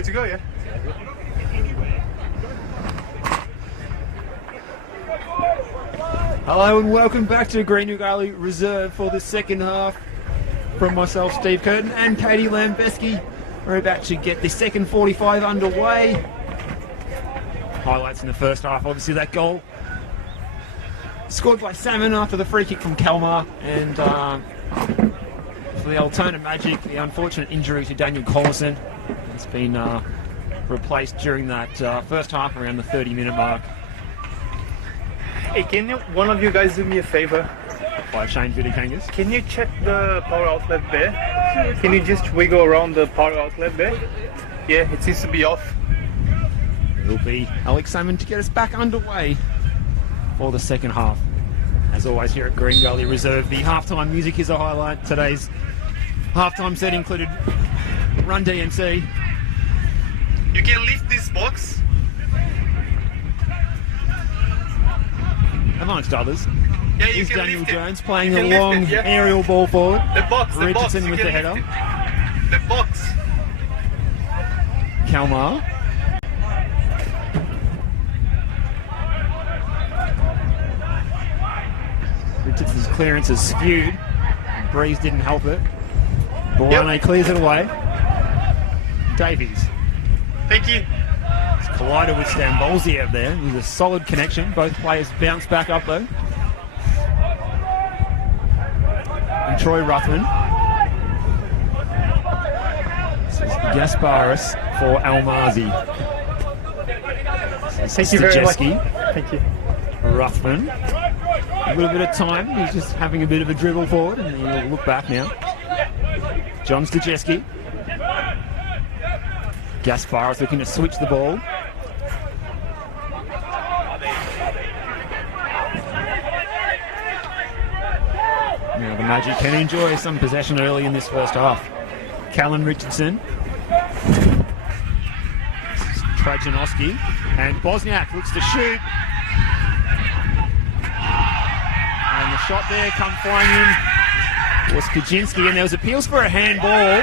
good to go, yeah? Hello and welcome back to Greenwood Gully Reserve for the second half. From myself, Steve Curtin, and Katie Lambeski. We're about to get the second 45 underway. Highlights in the first half, obviously that goal scored by Salmon after the free kick from Kalmar, and for the Altona Magic, the unfortunate injury to Daniel Collison has been replaced during that first half around the 30-minute mark. Hey, can one of you guys do me a favor? By Shane Vidakangas. Can you check the power outlet there? Can you just wiggle around the power outlet there? Yeah, it seems to be off. It'll be Alex Salmon to get us back underway for the second half. As always here at Green Gully Reserve, the halftime music is a highlight. Today's halftime set included Run DMC. You can lift this box. Amongst others. Yeah, you is can Daniel lift it. Jones playing You the can lift long it, yeah. aerial ball forward. The box, Richardson you with can the lift header. it. The box. Kalmar. Richardson's clearance is skewed. Breeze didn't help it. Borane clears it away. Davies. Thank you. It's collided with Stambolziev there. There's a solid connection. Both players bounce back up though. And Troy Ruthven. This is Gasparis for Almazi. Thank you very much. Stajeski. Thank you. Ruthven. A little bit of time. He's just having a bit of a dribble forward and he'll look back now. John Stajeski. Gasparis looking to switch the ball. Now the Magic can enjoy some possession early in this first half. Callan Richardson. Trajanowski. And Bosniak looks to shoot. And the shot there come flying in was Kaczynski, and there was appeals for a handball.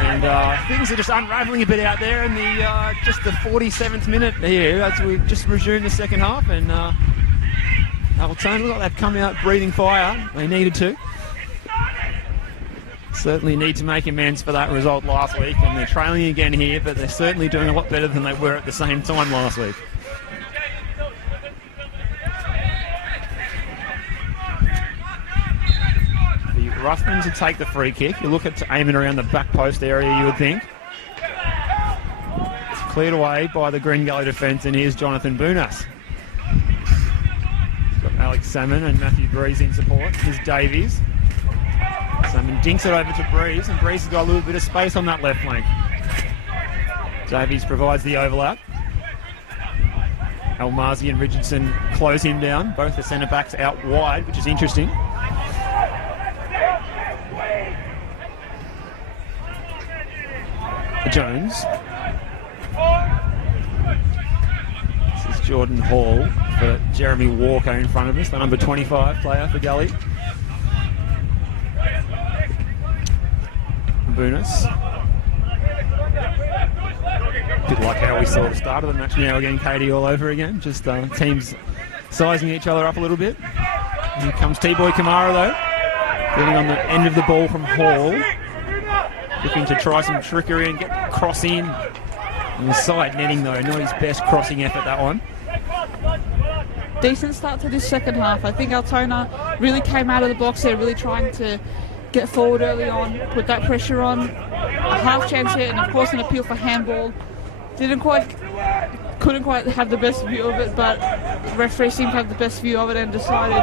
And things are just unravelling a bit out there in the just the 47th minute here as we just resumed the second half, and Altona looked like they've come out breathing fire. They needed to. Certainly need to make amends for that result last week, and they're trailing again here, but they're certainly doing a lot better than they were at the same time last week. Ruthven to take the free kick. You look at aiming around the back post area, you would think. It's cleared away by the Green Gully defence, and here's Jonathan Bunas. Got Alex Salmon and Matthew Breeze in support. Here's Davies. Salmon dinks it over to Breeze, and Breeze has got a little bit of space on that left flank. Davies provides the overlap. Almazi and Richardson close him down. Both the centre-backs out wide, which is interesting. Jones. This is Jordan Hall for Jeremy Walker in front of us, the number 25 player for Gully. Bunas. A bit like how we saw the start of the match now again, Katie, all over again. Just teams sizing each other up a little bit. And here comes T-Boy Kamara though, getting on the end of the ball from Hall. Looking to try some trickery and get the cross in. On the side netting though, not his best crossing effort, that one. Decent start to this second half. I think Altona really came out of the box there, really trying to get forward early on, put that pressure on. A half chance here, and of course an appeal for handball. Couldn't quite have the best view of it, but the referee seemed to have the best view of it and decided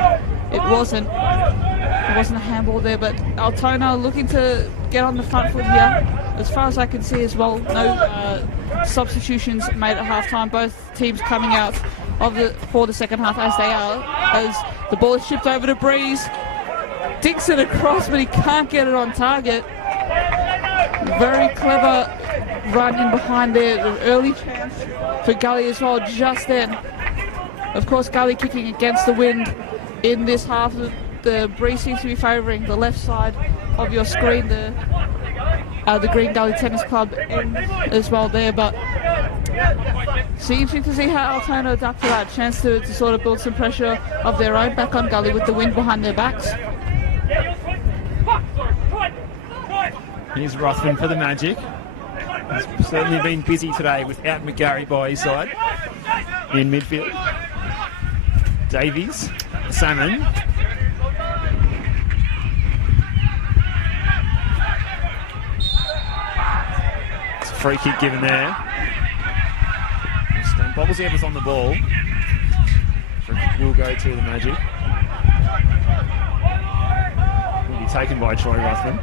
it wasn't a handball there. But Altona looking to get on the front foot here. As far as I can see as well, no substitutions made at halftime. Both teams coming out for the second half as they are. As the ball is shipped over to Breeze. Dinks it across, but he can't get it on target. Very clever run in behind there. An early chance for Gully as well just then. Of course, Gully kicking against the wind in this half. The breeze seems to be favouring the left side of your screen. The the Green Gully Tennis Club in as well there, but interesting to see how Altona adapt to that. Chance to sort of build some pressure of their own back on Gully with the wind behind their backs. Here's Ruthven for the Magic. He's certainly been busy today without McGarry by his side in midfield. Davies, Salmon. It's a free kick given there. Bobbles Evans on the ball. Free kick will go to the Magic. Will be taken by Troy Ruthven.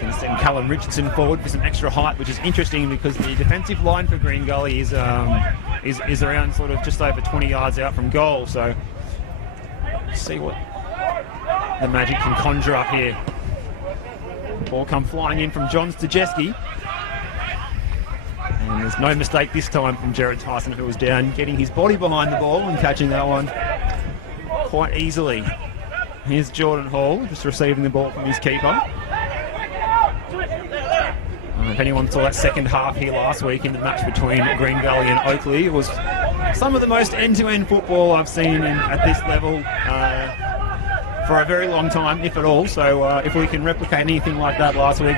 Can send Callum Richardson forward for some extra height, which is interesting because the defensive line for Green Gully is around sort of just over 20 yards out from goal. So see what the Magic can conjure up here. Ball come flying in from John Stajeski. And there's no mistake this time from Jared Tyson, who was down, getting his body behind the ball and catching that one quite easily. Here's Jordan Hall, just receiving the ball from his keeper. If anyone saw that second half here last week in the match between Green Gully and Oakley, it was some of the most end-to-end football I've seen at this level for a very long time, if at all. So if we can replicate anything like that last week,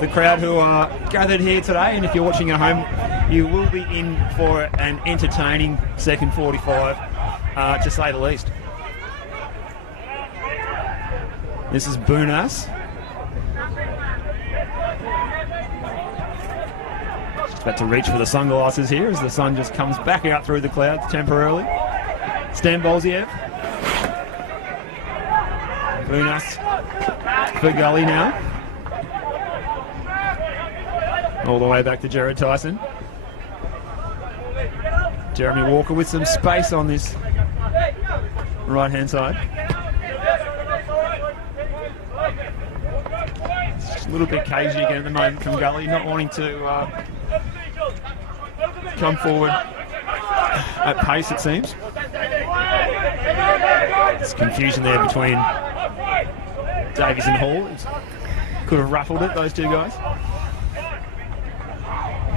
the crowd who are gathered here today, and if you're watching at home, you will be in for an entertaining second 45, to say the least. This is Boonas. Just about to reach for the sunglasses here as the sun just comes back out through the clouds temporarily. Stan Bolziev. Boonas for Gully now. All the way back to Jared Tyson. Jeremy Walker with some space on this right-hand side. It's a little bit cagey again at the moment from Gully, not wanting to come forward at pace, it seems. There's confusion there between Davies and Hall. Could have ruffled it, those two guys.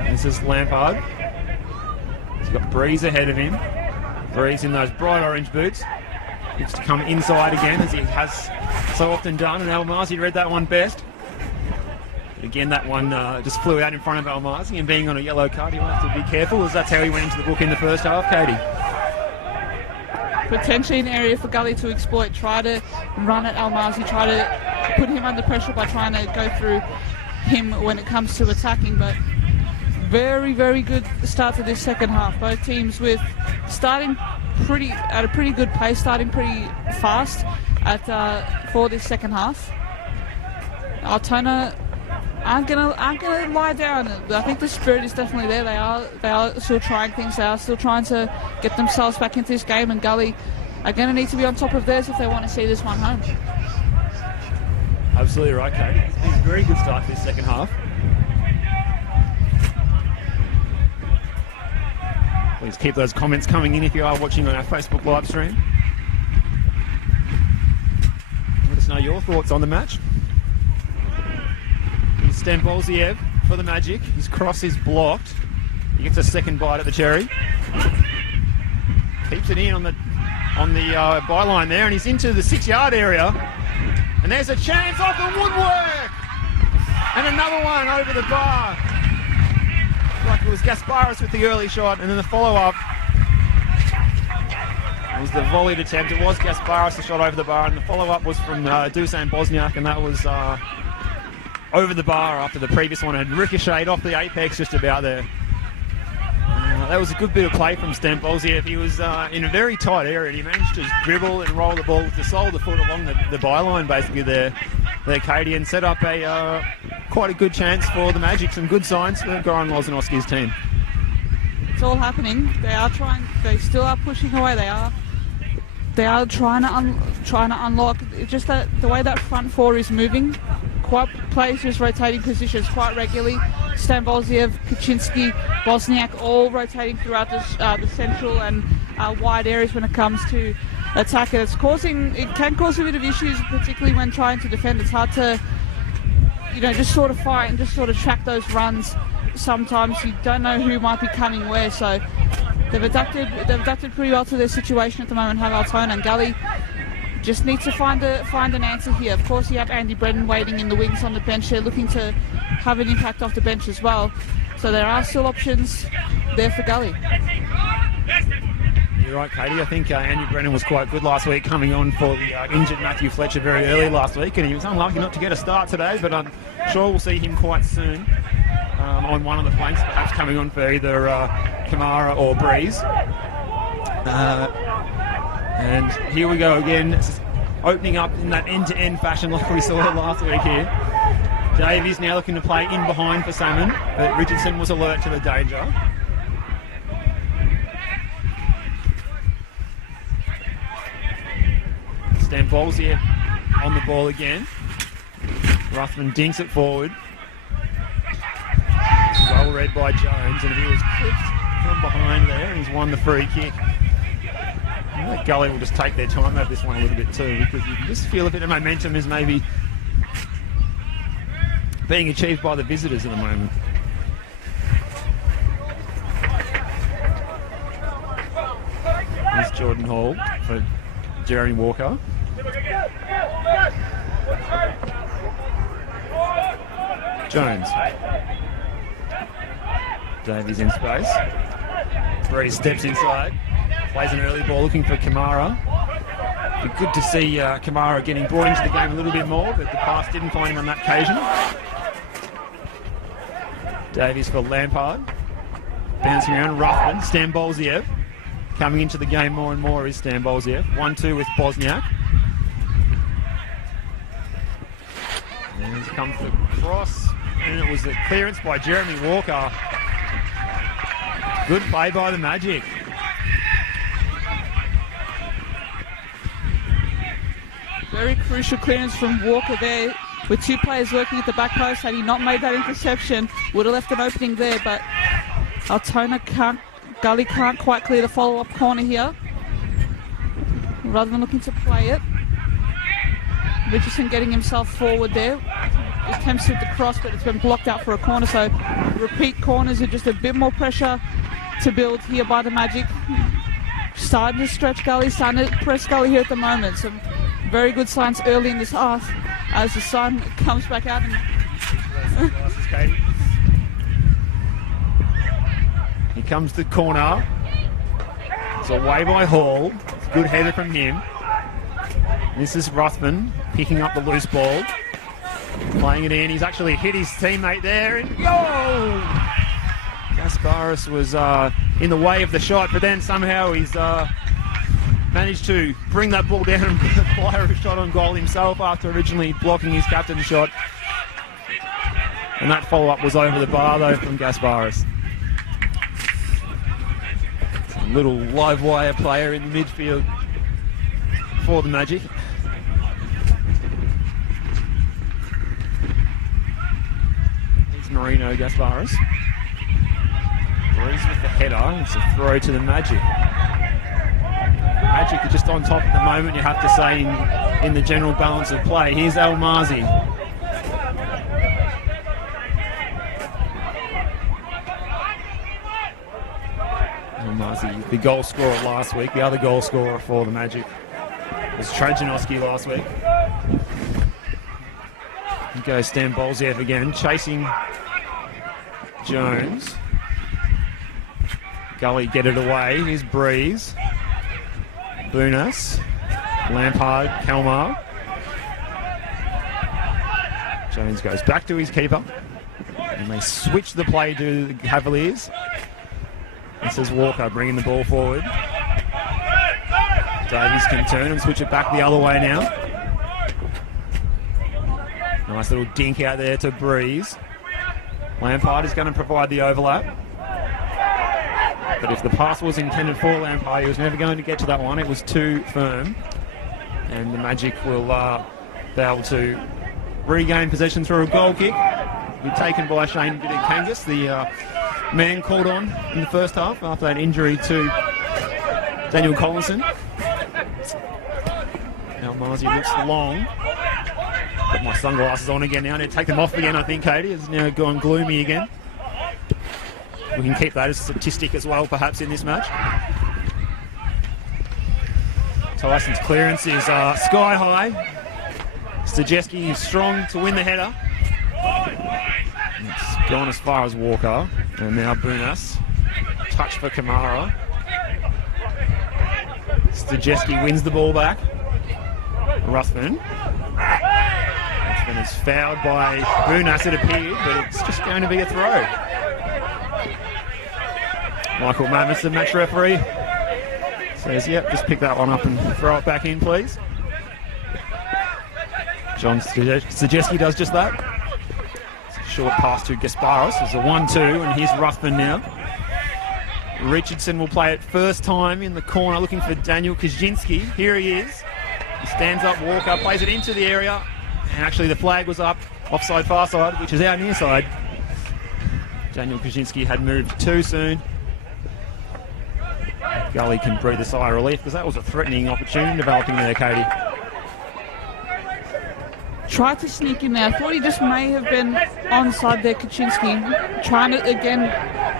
This is Lampard. He's got Breeze ahead of him. Breeze in those bright orange boots. Gets to come inside again, as he has so often done, and Almazi read that one best. But again, that one just flew out in front of Almazi, and being on a yellow card, he'll have to be careful, as that's how he went into the book in the first half, Katie. Potentially an area for Gully to exploit. Try to run at Almazi, try to put him under pressure by trying to go through him when it comes to attacking, but very, very good start to this second half. Both teams with starting at a pretty good pace, starting pretty fast for this second half. Altona aren't gonna lie down. I think the spirit is definitely there. They are still trying things. They are still trying to get themselves back into this game, and Gully are going to need to be on top of theirs if they want to see this one home. Absolutely right, Katie. It's been a very good start to this second half. Please keep those comments coming in if you are watching on our Facebook live stream. Let us know your thoughts on the match. Here's Stan Bolziev for the Magic. His cross is blocked. He gets a second bite at the cherry. Keeps it in on the byline there, and he's into the 6-yard area. And there's a chance off the woodwork! And another one over the bar. Like it was Gasparis with the early shot, and then the follow-up was the volleyed attempt. It was Gasparis, the shot over the bar, and the follow-up was from Dusan Bosniak, and that was over the bar after the previous one had ricocheted off the apex just about there. That was a good bit of play from Stan Bolziev. He was in a very tight area, and he managed to dribble and roll the ball with the sole of the foot along the byline basically there, Katie, and set up a quite a good chance for the Magic. Some good signs for Goran Lozanowski's team. It's all happening. They are trying. They still are pushing away. They are trying to unlock. It's just that the way that front four is moving, players just rotating positions quite regularly. Stan Bolziev, Kaczynski, Bosniak, all rotating throughout the central and wide areas when it comes to attack, and it can cause a bit of issues, particularly when trying to defend. It's hard to, just sort of fight and just sort of track those runs. Sometimes you don't know who might be coming where, so they've adapted pretty well to their situation at the moment. Have Altona and Gully just need to find an answer here. Of course, you have Andy Brennan waiting in the wings on the bench. They're looking to have an impact off the bench as well. So there are still options there for Gully. You're right, Katie. I think Andy Brennan was quite good last week, coming on for the injured Matthew Fletcher very early last week, and he was unlucky not to get a start today, but I'm sure we'll see him quite soon on one of the flanks, perhaps coming on for either Kamara or Breeze. And here we go again, opening up in that end-to-end fashion like we saw last week here. Davies now looking to play in behind for Salmon, but Richardson was alert to the danger. Stambolsier on the ball again. Ruthven dinks it forward. Well read by Jones, and he was clipped from behind there, and he's won the free kick. I think Gully will just take their time over this one a little bit too, because you can just feel a bit of momentum is maybe being achieved by the visitors at the moment. Here's Jordan Hall for Jeremy Walker. Jones. Davies in space. Breeze steps inside. Plays an early ball looking for Kamara. Be good to see Kamara getting brought into the game a little bit more, but the pass didn't find him on that occasion. Davies for Lampard. Bouncing around, Ruthven. Stambolsier. Coming into the game more and more is Stambolsier. 1-2 with Bosniak. And here comes the cross, and it was a clearance by Jeremy Walker. Good play by the Magic. Very crucial clearance from Walker there, with two players working at the back post. Had he not made that interception, would have left an opening there, but Gully can't quite clear the follow-up corner here. Rather than looking to play it, Richardson getting himself forward there. Attempts with the cross, but it's been blocked out for a corner, so repeat corners are just a bit more pressure to build here by the Magic. Starting to stretch Gully, starting to press Gully here at the moment. Some very good signs early in this half as the sun comes back out. Here comes the corner. It's away by Hall. It's a good header from him. This is Ruthven picking up the loose ball. Playing it in. He's actually hit his teammate there. And Gasparis was in the way of the shot, but then somehow he's managed to bring that ball down and fire a shot on goal himself after originally blocking his captain's shot. And that follow-up was over the bar though from Gasparis. A little live wire player in the midfield for the Magic. It's Marino Gasparis. Breeze with the header. It's a throw to the Magic. Magic are just on top at the moment, you have to say, in the general balance of play. Here's El Mazi. El Mazi, the goal scorer last week. The other goal scorer for the Magic was Trajanowski last week. Here goes Stambolsier again, chasing Jones. Gully get it away. Here's Breeze. Bunas, Lampard, Kalmar. Jones goes back to his keeper. And they switch the play to the Cavaliers. This is Walker bringing the ball forward. Davies can turn and switch it back the other way now. Nice little dink out there to Breeze. Lampard is going to provide the overlap. But if the pass was intended for Lampard, he was never going to get to that one. It was too firm. And the Magic will be able to regain possession through a goal kick. Be taken by Shane Kangas, the man called on in the first half after that injury to Daniel Collinson. Almazi looks long. Got my sunglasses on again now. I need to take them off again, I think, Katie. It's now gone gloomy again. We can keep that as a statistic as well, perhaps, in this match. Tyson's clearance is sky high. Stajeski is strong to win the header. It's gone as far as Walker. And now Bunas. Touch for Kamara. Stajeski wins the ball back. Ruthven. Ruthven is fouled by Bunas, it appeared, but it's just going to be a throw. Michael Mavis, the match referee, says, yep, just pick that one up and throw it back in, please. John Stajeski does just that. It's a short pass to Gasparos. It's a 1-2, and here's Ruthven now. Richardson will play it first time in the corner, looking for Daniel Kaczynski. Here he is. He stands up, Walker, plays it into the area, and actually the flag was up, offside far side, which is our near side. Daniel Kaczynski had moved too soon. Gully can breathe a sigh of relief because that was a threatening opportunity developing there, Katie. Tried to sneak in there. I thought he just may have been onside there, Kaczynski. Trying to, again,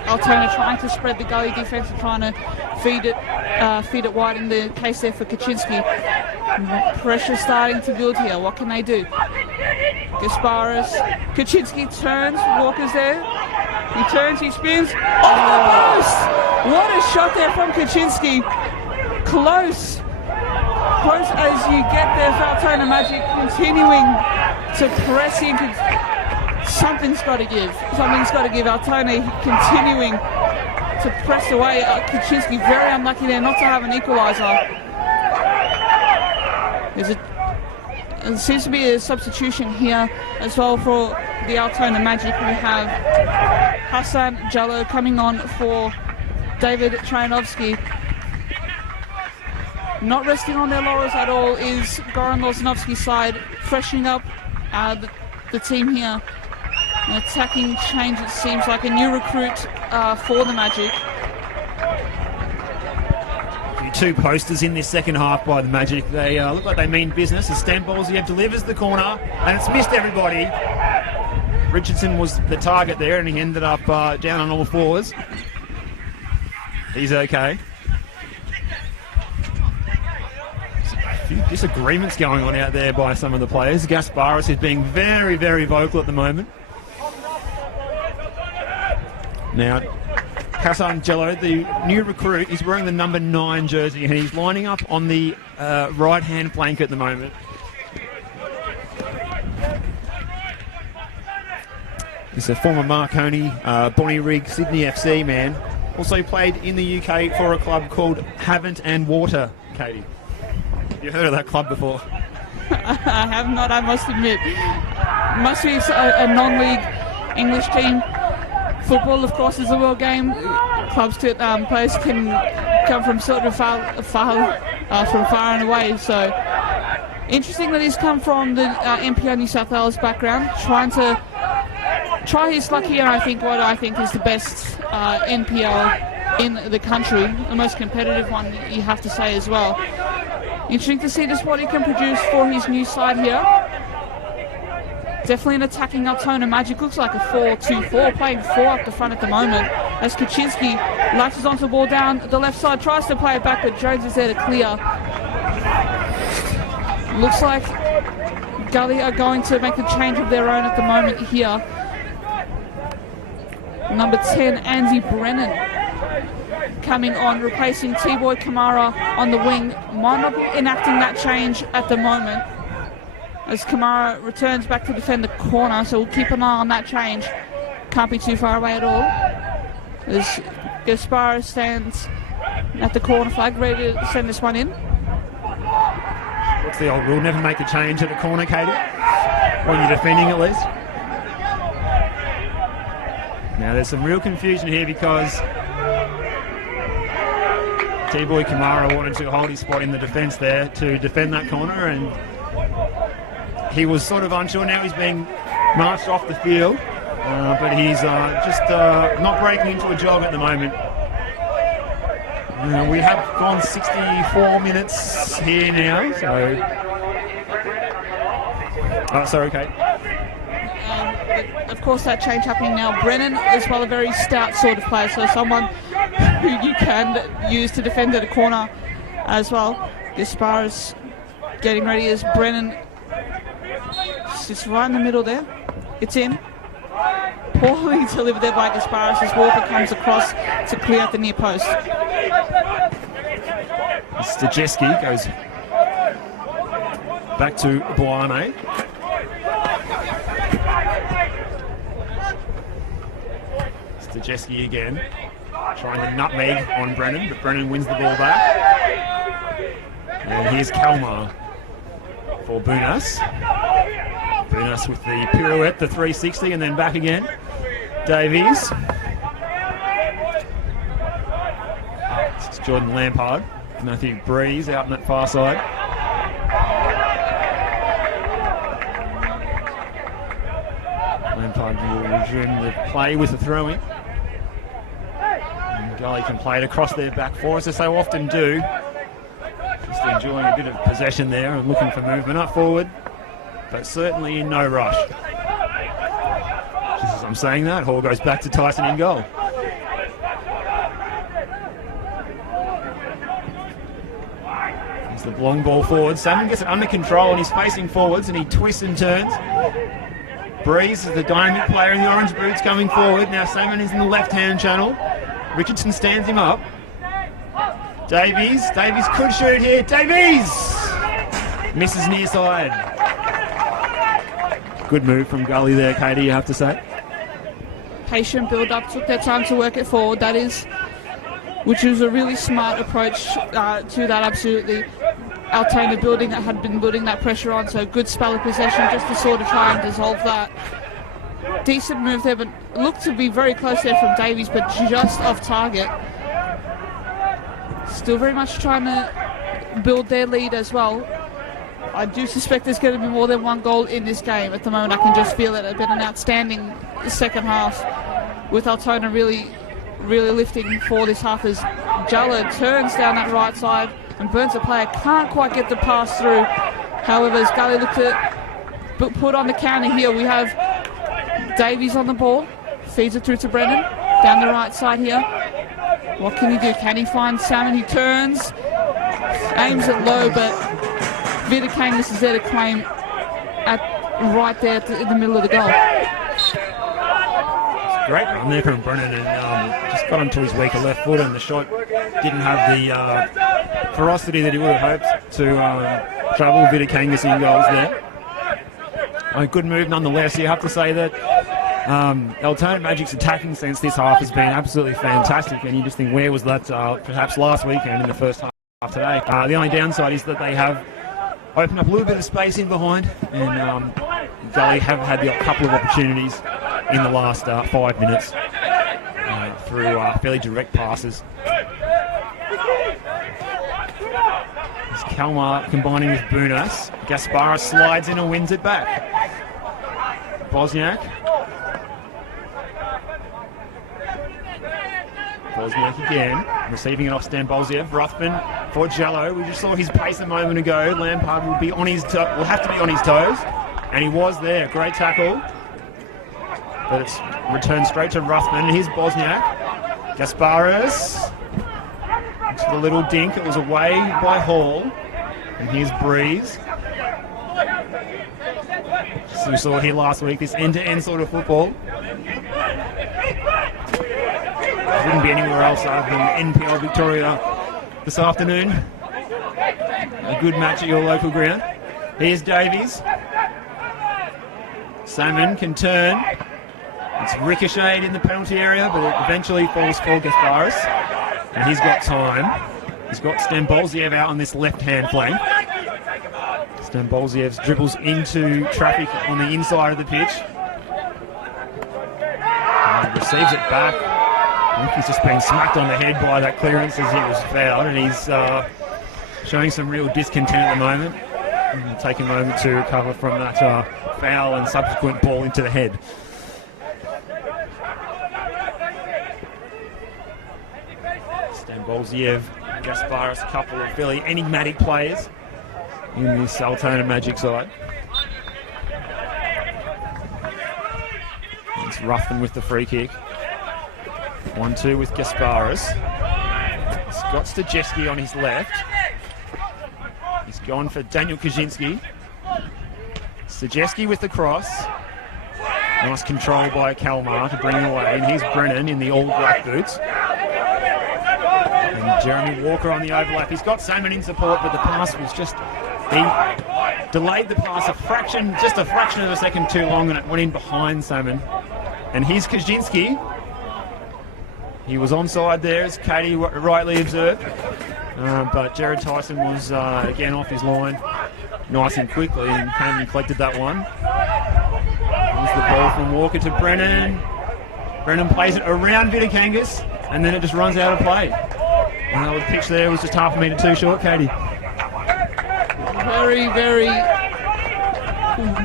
Altona trying to spread the Gully defence and trying to feed it wide in the case there for Kaczynski. Pressure starting to build here. What can they do? Gasparis. Kaczynski turns. Walker's there. He turns, he spins. Oh, the post! What a shot there from Kaczynski. Close. Close as you get there for Altona Magic, continuing to press in. Something's got to give. Something's got to give. Altona continuing to press away. Kaczynski very unlucky there not to have an equaliser. There seems to be a substitution here as well for the Altona Magic. We have Hassan Jallo coming on for David Trajanovski. Not resting on their laurels at all is Goran Lozanovski's side, freshening up the team here. An attacking change, it seems like a new recruit for the Magic. Two posters in this second half by the Magic. They look like they mean business. As Stan Bolsiev delivers the corner, and it's missed everybody. Richardson was the target there, and he ended up down on all fours. He's okay. A few disagreements going on out there by some of the players. Gasparis is being very, very vocal at the moment. Now, Hassan Jello, the new recruit, is wearing the number 9 jersey, and he's lining up on the right-hand flank at the moment. He's a former Marconi, Bonnie Rigg, Sydney FC man. Also played in the UK for a club called Havant and Water, Katie. Have you heard of that club before? I have not, I must admit. Must be a non-league English team. Football, of course, is a world game. Clubs to players can come from sort of from far and away. So interesting that he's come from the NPL New South Wales background, trying to try his luck here. I think what I think is the best NPL in the country, the most competitive one, you have to say as well. Interesting to see just what he can produce for his new side here. Definitely an attacking Altona Magic. Looks like a 4-2-4, playing 4 up the front at the moment. As Kaczynski latches onto the ball down the left side, tries to play it back, but Jones is there to clear. Looks like Gully are going to make a change of their own at the moment here. Number 10, Andy Brennan, coming on, replacing T-Boy Kamara on the wing. Might not be enacting that change at the moment, as Kamara returns back to defend the corner, so we'll keep an eye on that change. Can't be too far away at all. As Gasparo stands at the corner flag, ready to send this one in. What's the old rule? Never make a change at a corner, Katie? When you're defending, at least. Now there's some real confusion here because T-Boy Kamara wanted to hold his spot in the defence there to defend that corner, and he was sort of unsure. Now he's being marched off the field, but he's just not breaking into a jog at the moment. We have gone 64 minutes here now, so Oh, sorry, Kate. But of course, that change happening now. Brennan as well, a very stout sort of player, so someone who you can use to defend at a corner as well. Gasparis getting ready as Brennan sits right in the middle there. It's in. Poorly delivered there by Gasparis as Walker comes across to clear out the near post. Stajeski goes back to Boame. Stajeski again, trying to nutmeg on Brennan, but Brennan wins the ball back. And here's Kalmar for Bunas. Bunas with the pirouette, the 360, and then back again. Davies. It's Jordan Lampard. Matthew Breeze out on that far side. Lampard will resume the play with the throw-in. And Gully can play it across their back four, as they so often do. Just enjoying a bit of possession there and looking for movement up forward, but certainly in no rush. Just as I'm saying that, Hall goes back to Tyson in goal. Here's the long ball forward. Salmon gets it under control and he's facing forwards and he twists and turns. Breeze is the dynamic player in the orange boots coming forward. Now Salmon is in the left-hand channel. Richardson stands him up. Davies could shoot here. Davies! Misses near side. Good move from Gully there, Katie, you have to say. Patient build-up, took their time to work it forward, that is, which was a really smart approach to that, absolutely. Altona had been building that pressure on, so good spell of possession just to sort of try and dissolve that. Decent move there, but looked to be very close there from Davies, but just off target. Still very much trying to build their lead as well. I do suspect there's going to be more than one goal in this game. At the moment, I can just feel it. It's been an outstanding second half with Altona really lifting for this half as Jalla turns down that right side and Burns, the player, can't quite get the pass through. However, as Gully looked to put on the counter here, we have Davies on the ball, feeds it through to Brennan, down the right side here. What can he do? Can he find Salmon? He turns, aims it low, but Vidakangas is there to claim right there in the middle of the goal. Great run there from Brennan and just got onto his weaker left foot, and the shot didn't have the ferocity that he would have hoped to trouble Vidakangas in goals there. A good move nonetheless. You have to say that Altona Magic's attacking sense this half has been absolutely fantastic, and you just think, where was that perhaps last weekend in the first half today? The only downside is that they have opened up a little bit of space in behind, and Gully have had a couple of opportunities in the last 5 minutes through fairly direct passes. It's Kalmar combining with Bunas. Gasparis slides in and wins it back. Bosniak again, receiving it off Stambolziev. Ruthven for Jello. We just saw his pace a moment ago. Lampard will have to be on his toes, and he was there. Great tackle, but it's returned straight to Ruthven. Here's Bosniak. Gasparis to the little dink. It was away by Hall, and here's Breeze. So we saw here last week, this end-to-end sort of football. Wouldn't be anywhere else other than NPL Victoria this afternoon. A good match at your local ground. Here's Davies. Salmon can turn. It's ricocheted in the penalty area, but it eventually falls for Gasparis. And he's got time. He's got Stambolziev out on this left-hand flank. Stambolziev dribbles into traffic on the inside of the pitch. And receives it back. I think he's just been smacked on the head by that clearance as he was fouled, and he's showing some real discontent at the moment. And take a moment to recover from that foul and subsequent ball into the head. Stambolziev, Gasparis, a couple of fairly enigmatic players in this Altona Magic side. It's Ruffin with the free kick. 1-2 with Gasparis. He's got Stachewski on his left. He's gone for Daniel Kaczynski. Stachewski with the cross. Nice control by Kalmar to bring it away. And here's Brennan in the all-black boots. And Jeremy Walker on the overlap. He's got Salmon in support, but the pass was just... He delayed the pass just a fraction of a second too long, and it went in behind Salmon. And here's Kaczynski. He was onside there, as Katie rightly observed. But Jared Tyson was, again, off his line nice and quickly and came and collected that one. Here's the ball from Walker to Brennan. Brennan plays it around Vitakangas, and then it just runs out of play. And the pitch there was just half a metre too short, Katie. Very, very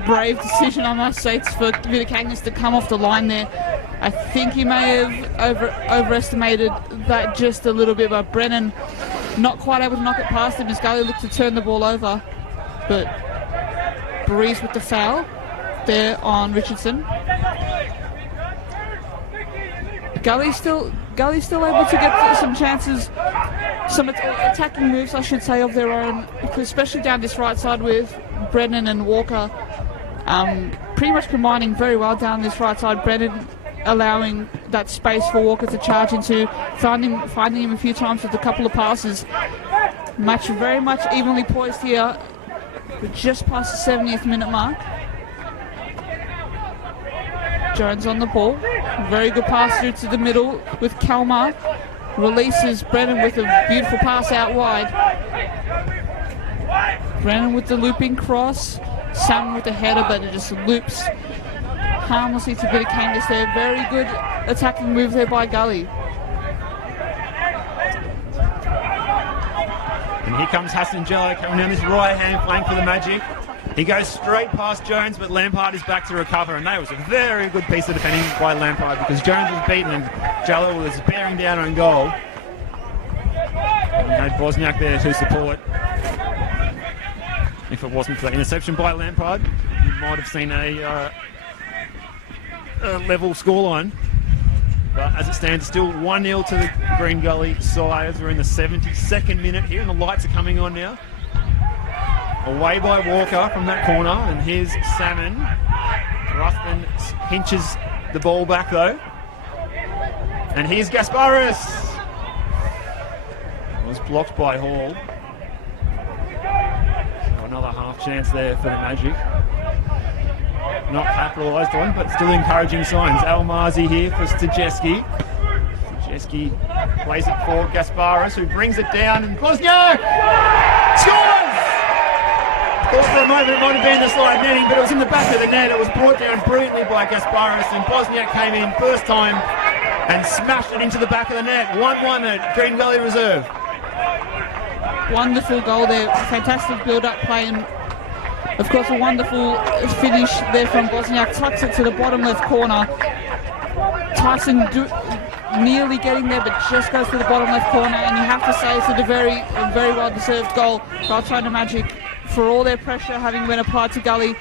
brave decision, I must say, for Vitakangas to come off the line there. I think he may have overestimated that just a little bit, but Brennan not quite able to knock it past him as Gully looked to turn the ball over. But Breeze with the foul there on Richardson. Gully's still able to get some chances, some attacking moves, I should say, of their own, because especially down this right side with Brennan and Walker, pretty much combining very well down this right side. Brennan allowing that space for Walker to charge into, finding him a few times with a couple of passes. Match very much evenly poised here. We're just past the 70th minute mark. Jones on the ball. Very good pass through to the middle with Kalmar. Releases Brennan with a beautiful pass out wide. Brennan with the looping cross. Salmon with the header, but it just loops harmlessly to Vitakangas there. Very good attacking move there by Gully. And here comes Hassan Jello coming down this right-hand flank for the Magic. He goes straight past Jones, but Lampard is back to recover, and that was a very good piece of defending by Lampard, because Jones was beaten and Jello was bearing down on goal. And had Bosniak there to support. If it wasn't for that interception by Lampard, you might have seen a level scoreline. But as it stands, still 1-0 to the Green Gully side as we're in the 72nd minute here, and the lights are coming on now. Away by Walker from that corner, and here's Salmon. Ruffin pinches the ball back though. And here's Gasparis. It was blocked by Hall. So another half chance there for the Magic. Not capitalised on, but still encouraging signs. Almazi here for Stachewski. Stachewski plays it for Gasparis, who brings it down, and Bosniak scores! Thought for a moment it might have been the slide netting, but it was in the back of the net. It was brought down brilliantly by Gasparis, and Bosniak came in first time and smashed it into the back of the net. 1-1 at Green Gully Reserve. Wonderful goal there. Fantastic build-up play, and of course a wonderful finish there from Bosniak. Tucks it to the bottom left corner. Tyson nearly getting there, but just goes to the bottom left corner, and you have to say it's a very well-deserved goal for Altona Magic. For all their pressure having been applied to Gully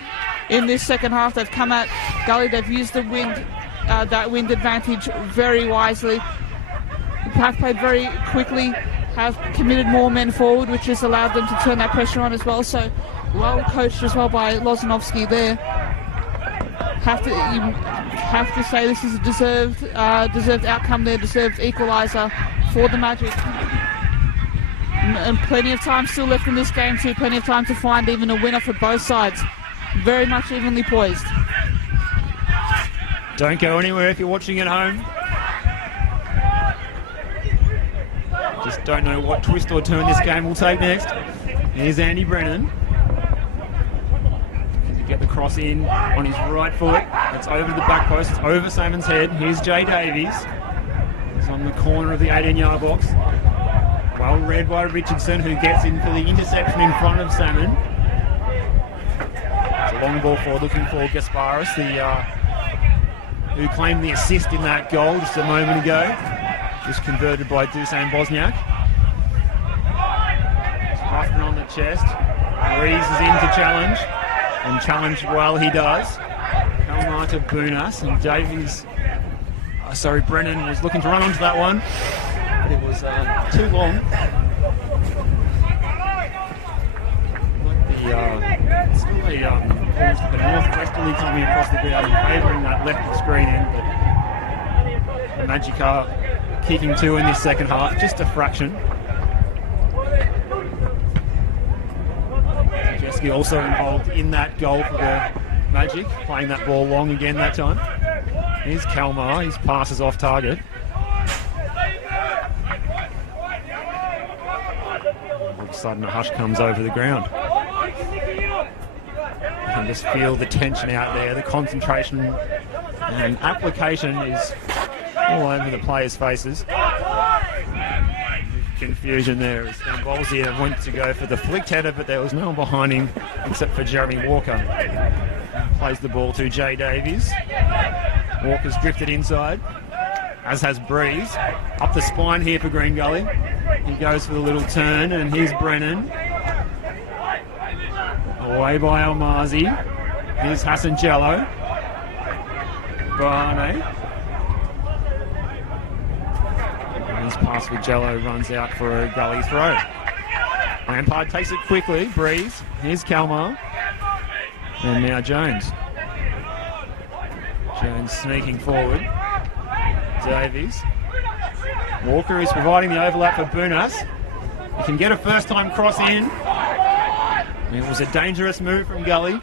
in this second half, they've come at Gully, they've used the wind, that wind advantage very wisely. Have played very quickly, have committed more men forward, which has allowed them to turn that pressure on as well. So well coached as well by Lozanovsky there. You have to say this is a deserved outcome there, deserved equaliser for the Magic. And plenty of time still left in this game too, plenty of time to find even a winner for both sides. Very much evenly poised. Don't go anywhere if you're watching at home. Just don't know what twist or turn this game will take next. Here's Andy Brennan. Get the cross in on his right foot. It's over the back post, it's over Salmon's head. Here's Jay Davies. He's on the corner of the 18-yard box. Well read by Richardson, who gets in for the interception in front of Salmon. It's a long ball forward, looking for Gasparis, who claimed the assist in that goal just a moment ago. Just converted by Dusan Bosniak. Ruffin on the chest. Rees is in to challenge, and challenge well he does. Kalmar to Boonas, and Davies, Brennan was looking to run onto that one, but it was too long. It's really almost like a northwesterly coming across the ground and favouring that left screen end, but the Magic are kicking two in this second half, just a fraction. Jeski also involved in that goal for the Magic, playing that ball long again that time. Here's Kalmar, his pass is off target. All of a sudden a hush comes over the ground. You can just feel the tension out there, the concentration and application is all over the players' faces. Confusion there as Bolzia went to go for the flicked header, but there was no one behind him except for Jeremy Walker. Plays the ball to Jay Davies. Walker's drifted inside, as has Breeze. Up the spine here for Green Gully. He goes for the little turn, and here's Brennan. Away by Almazi. Here's Hassan Jello. Barney. His pass with Jello runs out for a Gully throw. Lampard takes it quickly. Breeze. Here's Kalmar. And now Jones. Jones sneaking forward. Davies. Walker is providing the overlap for Boonas. He can get a first-time cross in. It was a dangerous move from Gully.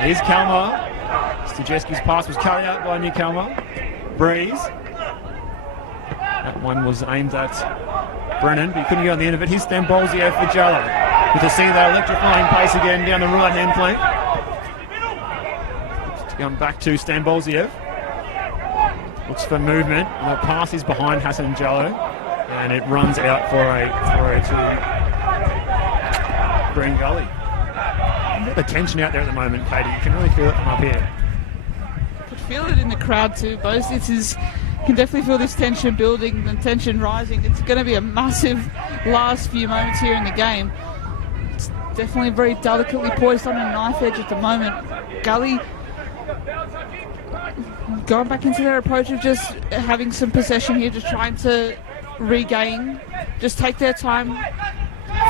Here's Kalmar. Stajeski's pass was carried out by Nick Kalmar. Breeze. That one was aimed at Brennan, but he couldn't get on the end of it. Here's Stambolzio for Jello. Good to see that electrifying pace again down the right-hand flank. Going back to Stambolzio. Looks for movement. The pass is behind Hassan Jello, and it runs out for a throw to Green Gully. A bit of tension out there at the moment, Katie. You can really feel it from up here. I could feel it in the crowd too, both. You can definitely feel this tension building, the tension rising. It's going to be a massive last few moments here in the game. It's definitely very delicately poised on a knife edge at the moment. Gully going back into their approach of just having some possession here, just trying to regain, just take their time,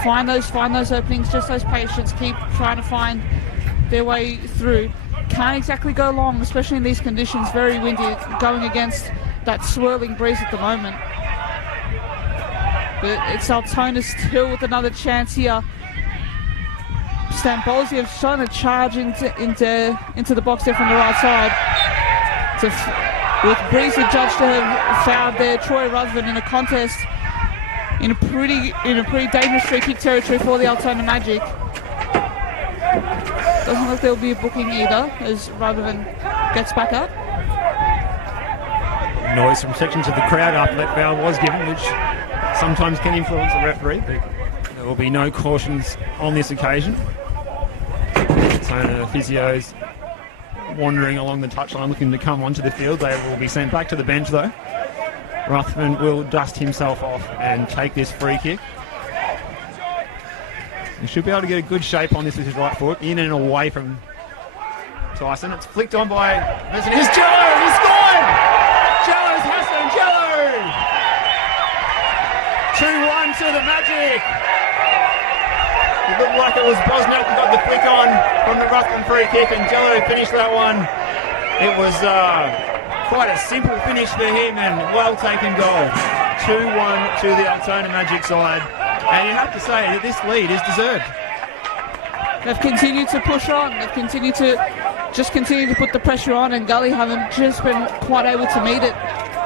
find those openings, just those patience, keep trying to find their way through. Can't exactly go long, especially in these conditions, very windy, going against that swirling breeze at the moment. But it's Altona still with another chance here. Stambolzio trying to charge into the box there from the right side. With Breeze judged to have fouled there, Troy Ruthven in a contest in a pretty dangerous free kick territory for the Altona Magic. Doesn't look there'll be a booking either as Ruthven gets back up. Noise from sections of the crowd after that foul was given, which sometimes can influence the referee, but there will be no cautions on this occasion. Altona physios wandering along the touchline looking to come onto the field. They will be sent back to the bench though. Ruthven will dust himself off and take this free kick. He should be able to get a good shape on this with his right foot, in and away from Tyson. It's flicked on by Mason. Here's Jello! He scored! Jello's Hassan Jello! 2-1 to the Magic! It looked like it was Bosnell who got the flick on from the Ruthven free kick, and Jello finished that one. It was quite a simple finish for him and well taken goal. 2-1 to the Altona Magic side. And you have to say that this lead is deserved. They've continued to push on. They've continued to put the pressure on, and Gully haven't just been quite able to meet it.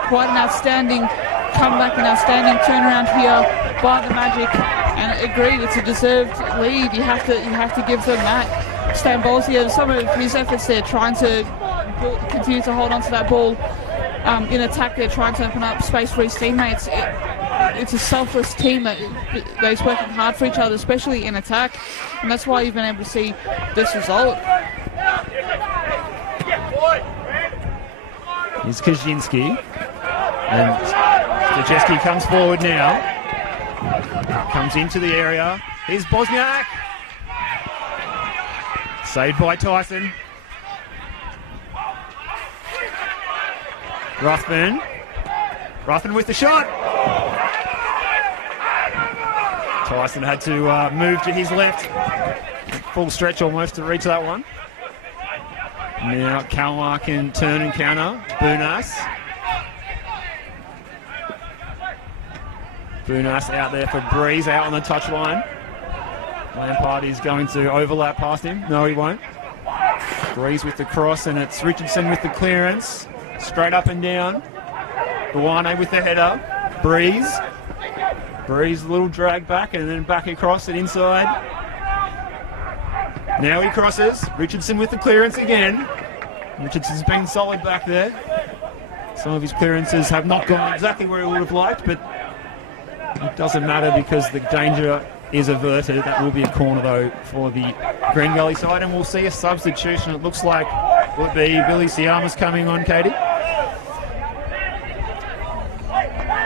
Quite an outstanding comeback, an outstanding turnaround here by the Magic. And agreed, it's a deserved lead. You have to give them that. Stambolzio, some of his efforts there, trying to continue to hold on to that ball in attack. They're trying to open up space for his teammates. It's a selfless team that's working hard for each other, especially in attack, and that's why you've been able to see this result. Here's Kaczynski, and Stajeski comes forward now. Comes into the area. Here's Bosniak. Saved by Tyson. Ruthven with the shot. Tyson had to move to his left. Full stretch almost to reach that one. Now Kalmar can turn and counter. Bunas out there for Breeze, out on the touchline. Lampard is going to overlap past him. No, he won't. Breeze with the cross, and it's Richardson with the clearance. Straight up and down. Buane with the header. Breeze, a little drag back, and then back across it inside. Now he crosses. Richardson with the clearance again. Richardson's been solid back there. Some of his clearances have not gone exactly where he would have liked, but it doesn't matter because the danger is averted. That will be a corner, though, for the Green Gully side, and we'll see a substitution. It looks like will it be Billy Siamas coming on, Katie,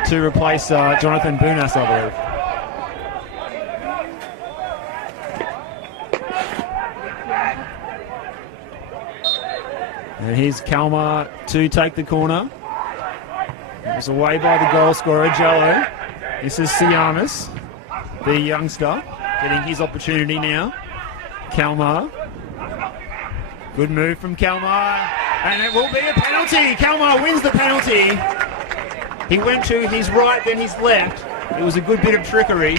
to replace Jonathan Bunas, I believe. And here's Kalmar to take the corner. It was away by the goal scorer, Jello. This is Siamas, the youngster, getting his opportunity now. Kalmar. Good move from Kalmar. And it will be a penalty. Kalmar wins the penalty. He went to his right, then his left. It was a good bit of trickery.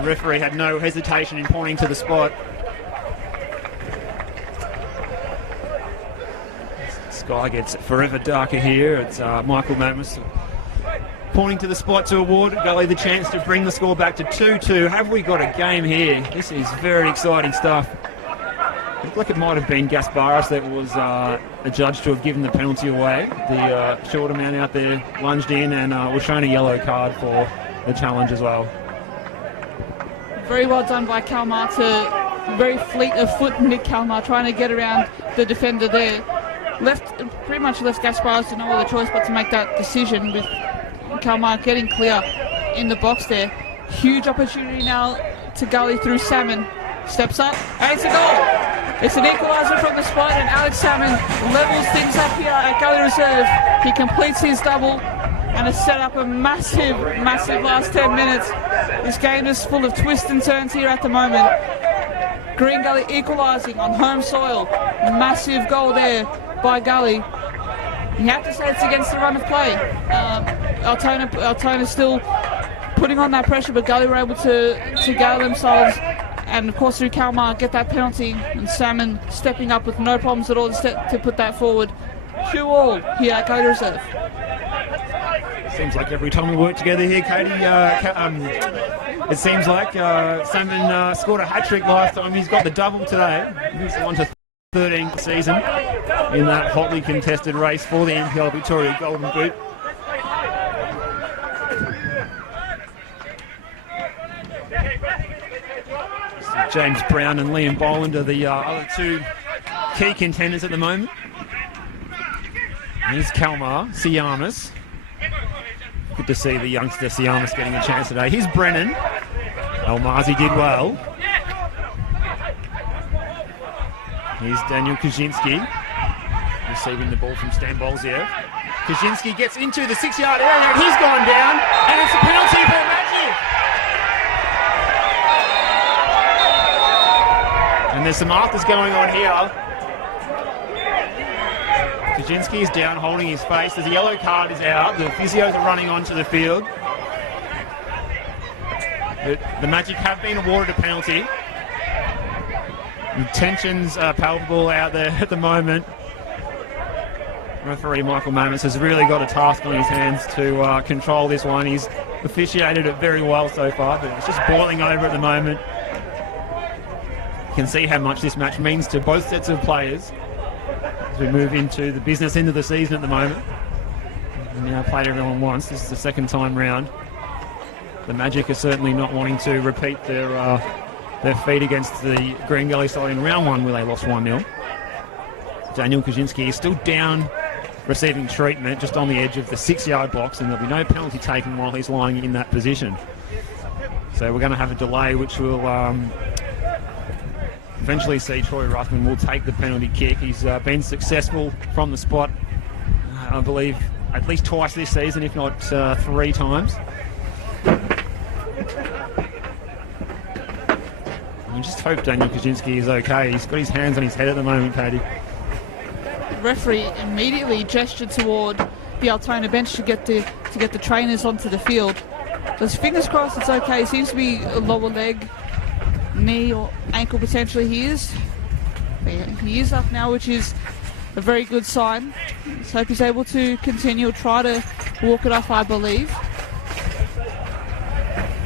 The referee had no hesitation in pointing to the spot. Sky gets forever darker here. It's Michael Mamus pointing to the spot to award Gully the chance to bring the score back to 2-2. Have we got a game here? This is very exciting stuff. It looked like it might have been Gasparis that was adjudged to have given the penalty away. The shorter man out there lunged in and was shown a yellow card for the challenge as well. Very well done by Kalmar to very fleet of foot Nick Kalmar trying to get around the defender there. Pretty much left Gasparis to no other choice but to make that decision, with Kalmar getting clear in the box there. Huge opportunity now to Gully through Salmon. Steps up, and it's a goal. It's an equaliser from the spot, and Alex Salmon levels things up here at Gully Reserve. He completes his double and has set up a massive last 10 minutes. This game is full of twists and turns here at the moment. Green Gully equalising on home soil. Massive goal there by Gully. You have to say it's against the run of play. Altona still putting on that pressure, but Gully were able to gather themselves, and of course through Kalmar get that penalty, and Salmon stepping up with no problems at all to put that forward. 2-2 here at Gully Reserve. Seems like every time we work together here, Katie, it seems like Salmon scored a hat-trick last time. He's got the double today. He's on to 13th season in that hotly contested race for the NPL Victoria Golden Boot. James Brown and Liam Boland are the other two key contenders at the moment. Here's Kalmar, Siamas. Good to see the youngster Siamas getting a chance today. Here's Brennan. Almazi did well. Here's Daniel Kaczynski receiving the ball from Stan Bolziev. Kaczynski gets into the 6-yard area and he's gone down, and it's a penalty for Magic. And there's some afters going on here. Kaczynski is down holding his face. There's a yellow card is out. The physios are running onto the field. The Magic have been awarded a penalty. The tensions are palpable out there at the moment. Referee Michael Mamus has really got a task on his hands to control this one. He's officiated it very well so far, but it's just boiling over at the moment. You can see how much this match means to both sets of players as we move into the business end of the season at the moment. We've now played everyone once. This is the second time round. The Magic are certainly not wanting to repeat their feat against the Green Gully side in round one where they lost 1-0. Daniel Kaczynski is still down, receiving treatment just on the edge of the 6-yard box, and there'll be no penalty taken while he's lying in that position. So we're going to have a delay which will eventually see Troy Ruthven will take the penalty kick. He's been successful from the spot, I believe, at least twice this season, if not 3 times. I just hope Daniel Kaczynski is okay. He's got his hands on his head at the moment, Katie. Referee immediately gestured toward the Altona bench to get the trainers onto the field. Just fingers crossed it's okay. Seems to be a lower leg, knee or ankle potentially. He is up now, which is a very good sign. Let's hope he's able to continue or try to walk it off, I believe.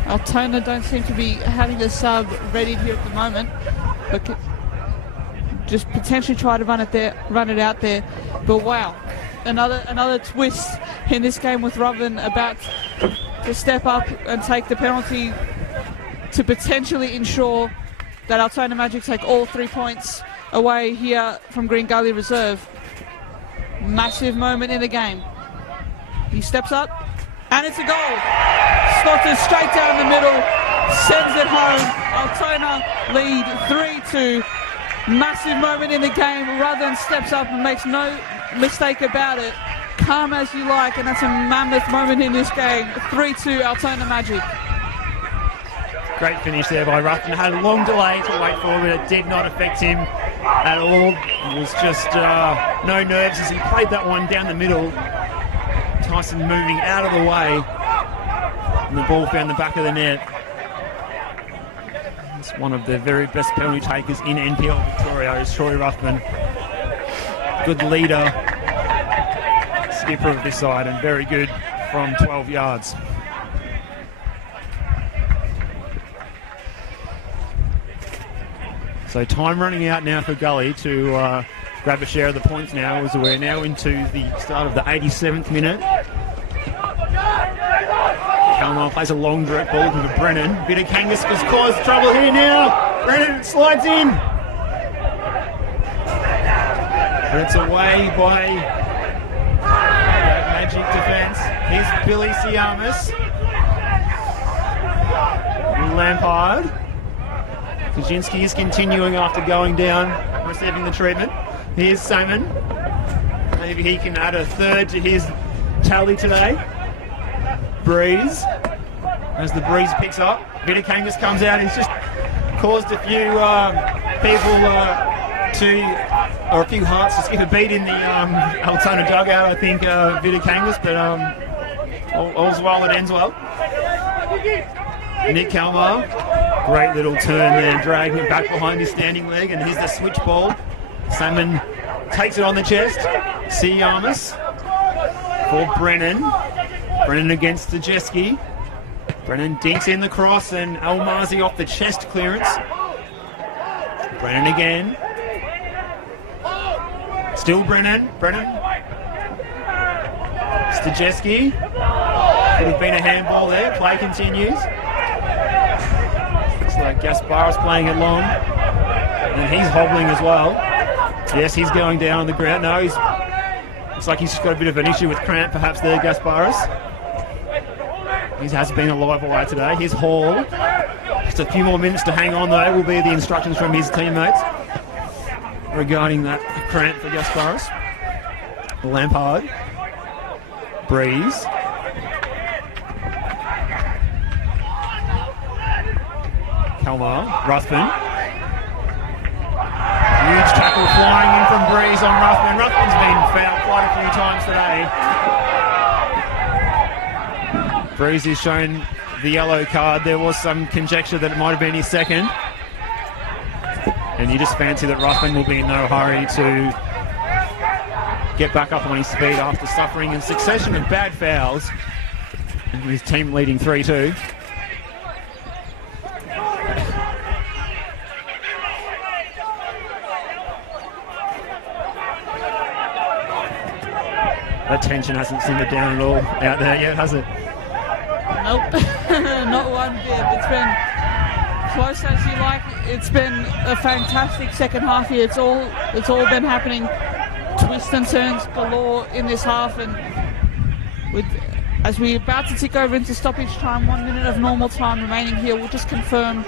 Altona don't seem to be having the sub ready here at the moment, but just potentially try to run it out there. But wow, another twist in this game with Ruthven about to step up and take the penalty to potentially ensure that Altona Magic take all 3 points away here from Green Gully Reserve. Massive moment in the game. He steps up, and it's a goal. Slots it straight down the middle, sends it home. Altona lead 3-2. Massive moment in the game. Ruthven steps up and makes no mistake about it. Calm as you like, and that's a mammoth moment in this game. 3-2 Altona Magic. Great finish there by Ruthven. Had a long delay to wait for, but it did not affect him at all. It was just no nerves as he played that one down the middle. Tyson moving out of the way, and the ball found the back of the net. It's one of the very best penalty takers in NPL Victoria is Troy Ruthven. Good leader, skipper of this side, and very good from 12 yards. So time running out now for Gully to grab a share of the points now, as we're now into the start of the 87th minute. Kalmar plays a long direct ball to Brennan. Vidakangas has caused trouble here now. Brennan slides in. But it's away by that Magic defence. Here's Billy Siamas. Lampard. Kaczynski is continuing after going down, receiving the treatment. Here's Simon. Maybe he can add a third to his tally today. Breeze. As the breeze picks up, Vidakangas comes out. He's just caused a few people or a few hearts to skip a beat in the Altona dugout, I think, Vidakangas, but all's well that ends well. Nick Kalmar, great little turn there, dragging it back behind his standing leg, and here's the switch ball. Salmon takes it on the chest. Siamas for Brennan. Brennan against Zajeski. Brennan dinks in the cross, and Almazi off the chest clearance. Brennan again. Still Brennan. Zajeski. Could have been a handball there. Play continues. Looks like Gasparis playing it long. And he's hobbling as well. Yes, he's going down on the ground. No, looks like he's just got a bit of an issue with cramp perhaps there, Gasparis. He has been a live wire today. Here's Hall. Just a few more minutes to hang on though will be the instructions from his teammates regarding that cramp for Gasparis. Lampard. Breeze. Kalmar. Ruthven. Huge tackle flying in from Breeze on Ruthven. Ruthven's been fouled quite a few times today. Breeze is shown the yellow card. There was some conjecture that it might have been his second. And you just fancy that Ruthven will be in no hurry to get back up on his feet after suffering a succession of bad fouls. And his team leading 3-2. That tension hasn't simmered down at all out there yet, has it? Nope, not one bit. It's been close as you like. It's been a fantastic second half here. It's all been happening. Twists and turns galore in this half, and as we're about to tick over into stoppage time, 1 minute of normal time remaining here, we'll just confirm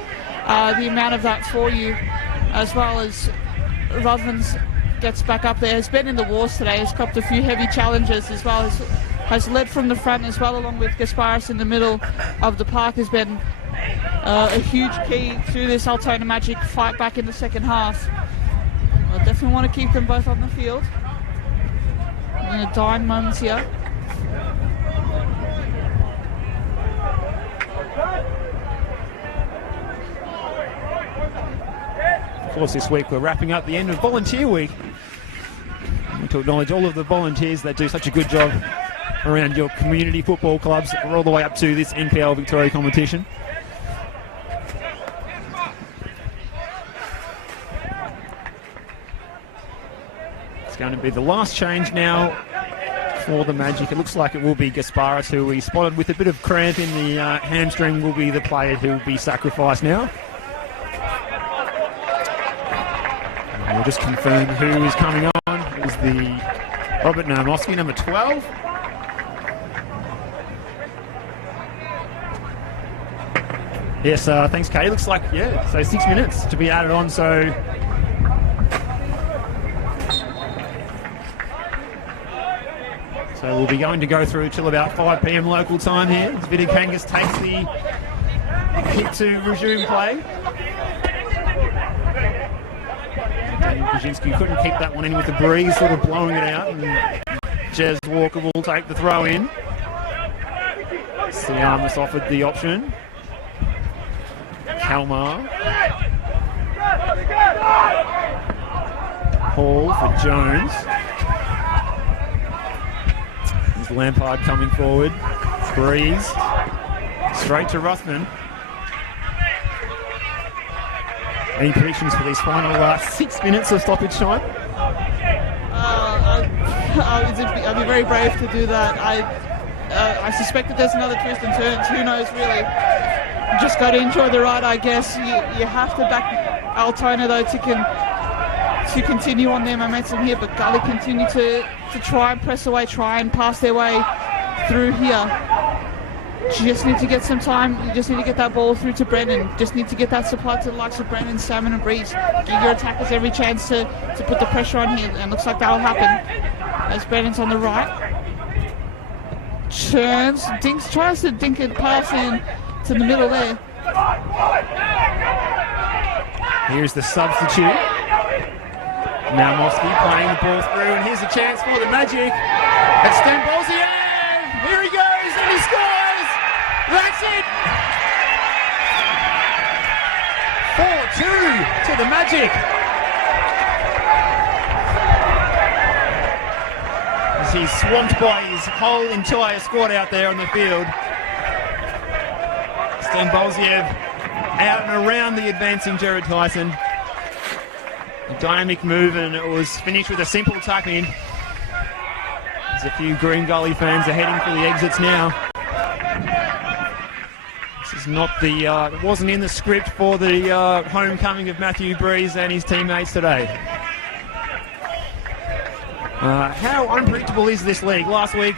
the amount of that for you. as well as Ruthven's gets back up there. Has been in the wars today, has copped a few heavy challenges, as well as has led from the front as well, along with Gasparis in the middle of the park. Has been a huge key to this Altona Magic fight back in the second half. I definitely want to keep them both on the field in the dying moments here. Of course, this week we're wrapping up the end of Volunteer Week. We to acknowledge all of the volunteers that do such a good job around your community football clubs. We're all the way up to this NPL Victoria competition. It's going to be the last change now for the Magic. It looks like it will be Gasparis, who we spotted with a bit of cramp in the hamstring, will be the player who will be sacrificed now. And we'll just confirm who is coming on. It is the Robert Narmosky, number 12. Yes, thanks, Kate. Looks like, so 6 minutes to be added on, so... So we'll be going to go through till about 5 p.m. local time here. As Vidikangas takes the hit to resume play. Daniel Brzezinski couldn't keep that one in with the breeze, sort of blowing it out, and Jez Walker will take the throw in. Siamis offered the option. Kalmar. Hall for Jones. There's Lampard coming forward. Breeze. Straight to Ruthven. Any predictions for these final 6 minutes of stoppage time? I'd be very brave to do that. I suspect that there's another twist and turns. Who knows, really? Just got to enjoy the ride, I guess. You have to back Altona, though, to continue on their momentum here, but Gully continue to try and press away, try and pass their way through here. Just need to get some time. You just need to get that ball through to Brennan. Just need to get that supply to the likes of Brennan, Salmon and Breeze. Give your attackers every chance to put the pressure on here, and looks like that'll happen as Brennan's on the right. Turns, tries to dink it pass in to the middle there. Here's the substitute. Now Mosky playing the ball through, and here's a chance for the Magic. It's Stambolziev! Here he goes, and he scores! That's it! 4-2 to the Magic. As he's swamped by his whole entire squad out there on the field. Stambolziev out and around the advancing Jared Tyson. A dynamic move, and it was finished with a simple tuck in. There's a few Green Gully fans are heading for the exits now. This is not the, it wasn't in the script for the homecoming of Matthew Breeze and his teammates today. How unpredictable is this league? Last week,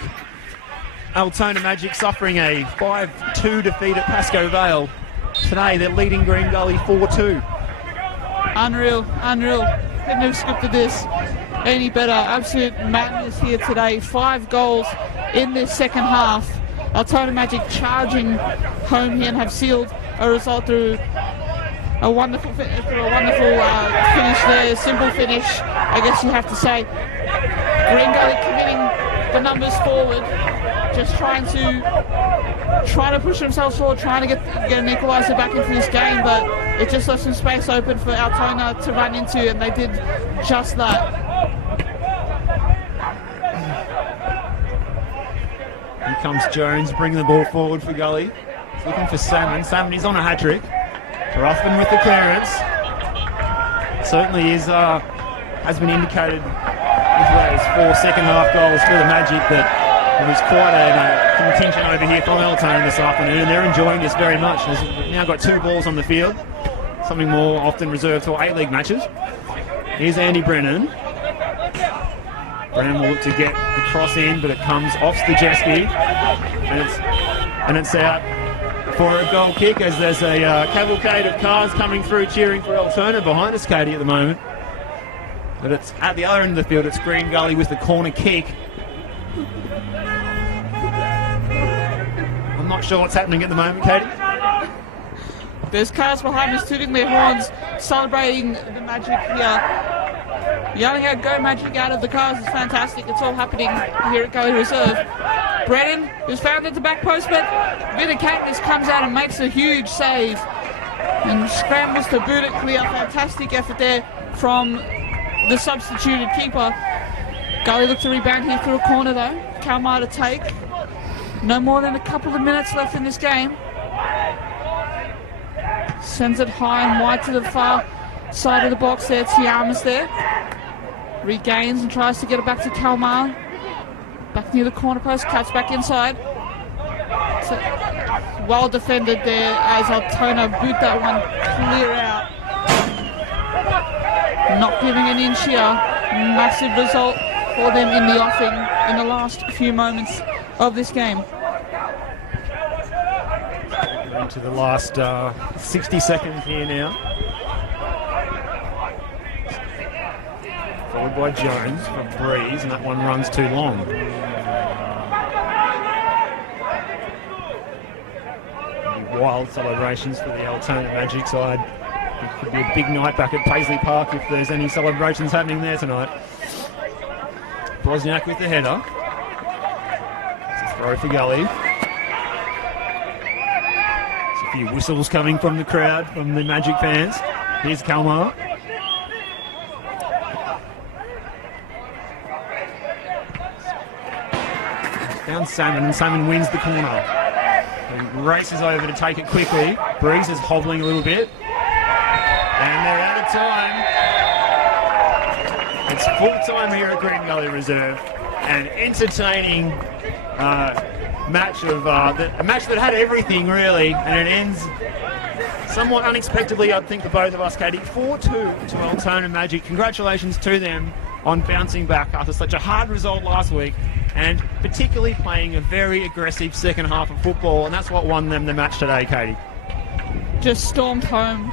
Altona Magic suffering a 5-2 defeat at Pascoe Vale. Today, they're leading Green Gully 4-2. Unreal. Couldn't have scripted this any better. Absolute madness here today. 5 goals in this second half. Altona Magic charging home here and have sealed a result through a wonderful finish there. Simple finish, I guess you have to say. Green Gully committing the numbers forward, just trying to push themselves forward, trying to get an equaliser back into this game, but it just left some space open for Altona to run into, and they did just that. Here comes Jones, bringing the ball forward for Gully. He's looking for Salmon. Salmon is on a hat-trick. Ruthven with the clearance. Certainly is, has been indicated with those 4 second-half goals for the Magic that there was quite a contingent over here from Altona this afternoon, and they're enjoying this very much. They've now got 2 balls on the field, something more often reserved for A-League matches. Here's Andy Brennan. Brennan will look to get the cross in, but it comes off Stajeski, and it's out. for a goal kick, as there's a cavalcade of cars coming through cheering for Altona behind us, Katie, at the moment. But it's at the other end of the field. It's Green Gully with the corner kick. I'm not sure what's happening at the moment, Katie. There's cars behind us tooting their horns, celebrating the Magic here. Yelling out "Go Magic" out of the cars is fantastic. It's all happening here at Gully Reserve. Brennan, who's found at the back post, but Vitakakis comes out and makes a huge save and scrambles to boot it clear. Fantastic effort there from the substituted keeper. Gully look to rebound here through a corner though. Kalmar to take. No more than a couple of minutes left in this game. Sends it high and wide to the far side of the box there. Tiama's there. Regains and tries to get it back to Kalmar. Back near the corner post. Cuts back inside. Well defended there as Altona boot that one clear out. Not giving an inch here. Massive result for them in the offing in the last few moments of this game. Into the last 60 seconds here now. Followed by Jones for Breeze, and that one runs too long. Wild celebrations for the Altona Magic side. It could be a big night back at Paisley Park if there's any celebrations happening there tonight. Wozniak with the header. It's a throw for Gully. A few whistles coming from the crowd, from the Magic fans. Here's Kalmar. Down Salmon, and Salmon wins the corner. He races over to take it quickly. Breeze is hobbling a little bit. And they're out of time. It's full time here at Green Gully Reserve. An entertaining match of a match that had everything really, and it ends somewhat unexpectedly, I think, for both of us, Katie. 4-2 to Altona Magic. Congratulations to them on bouncing back after such a hard result last week, and particularly playing a very aggressive second half of football, and that's what won them the match today, Katie. Just stormed home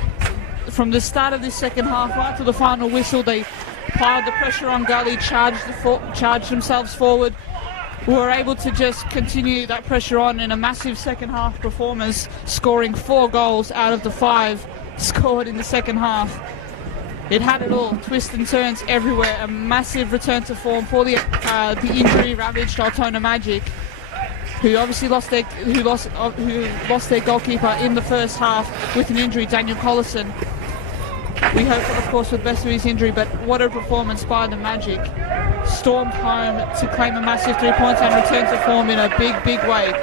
from the start of this second half right to the final whistle. They piled the pressure on Gully, charged themselves forward. We were able to just continue that pressure on in a massive second half performance, scoring 4 goals out of the 5 scored in the second half. It had it all, twists and turns everywhere. A massive return to form for the injury-ravaged Altona Magic, who obviously lost their goalkeeper in the first half with an injury, Daniel Collison. We hope, of course, for the best of his injury, but what a performance by the Magic. Stormed home to claim a massive 3 points and return to form in a big way.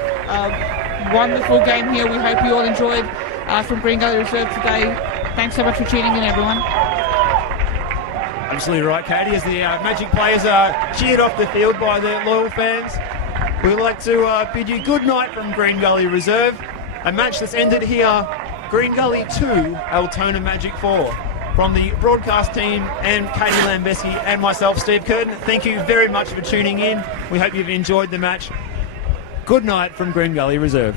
Wonderful game here. We hope you all enjoyed from Green Gully Reserve today. Thanks so much for tuning in, everyone. Absolutely right, Katie. As the Magic players are cheered off the field by their loyal fans, we'd like to bid you good night from Green Gully Reserve. A match that's ended here, Green Gully 2, Altona Magic 4. From the broadcast team and Katie Lambeski and myself, Steve Curtin, thank you very much for tuning in. We hope you've enjoyed the match. Good night from Green Gully Reserve.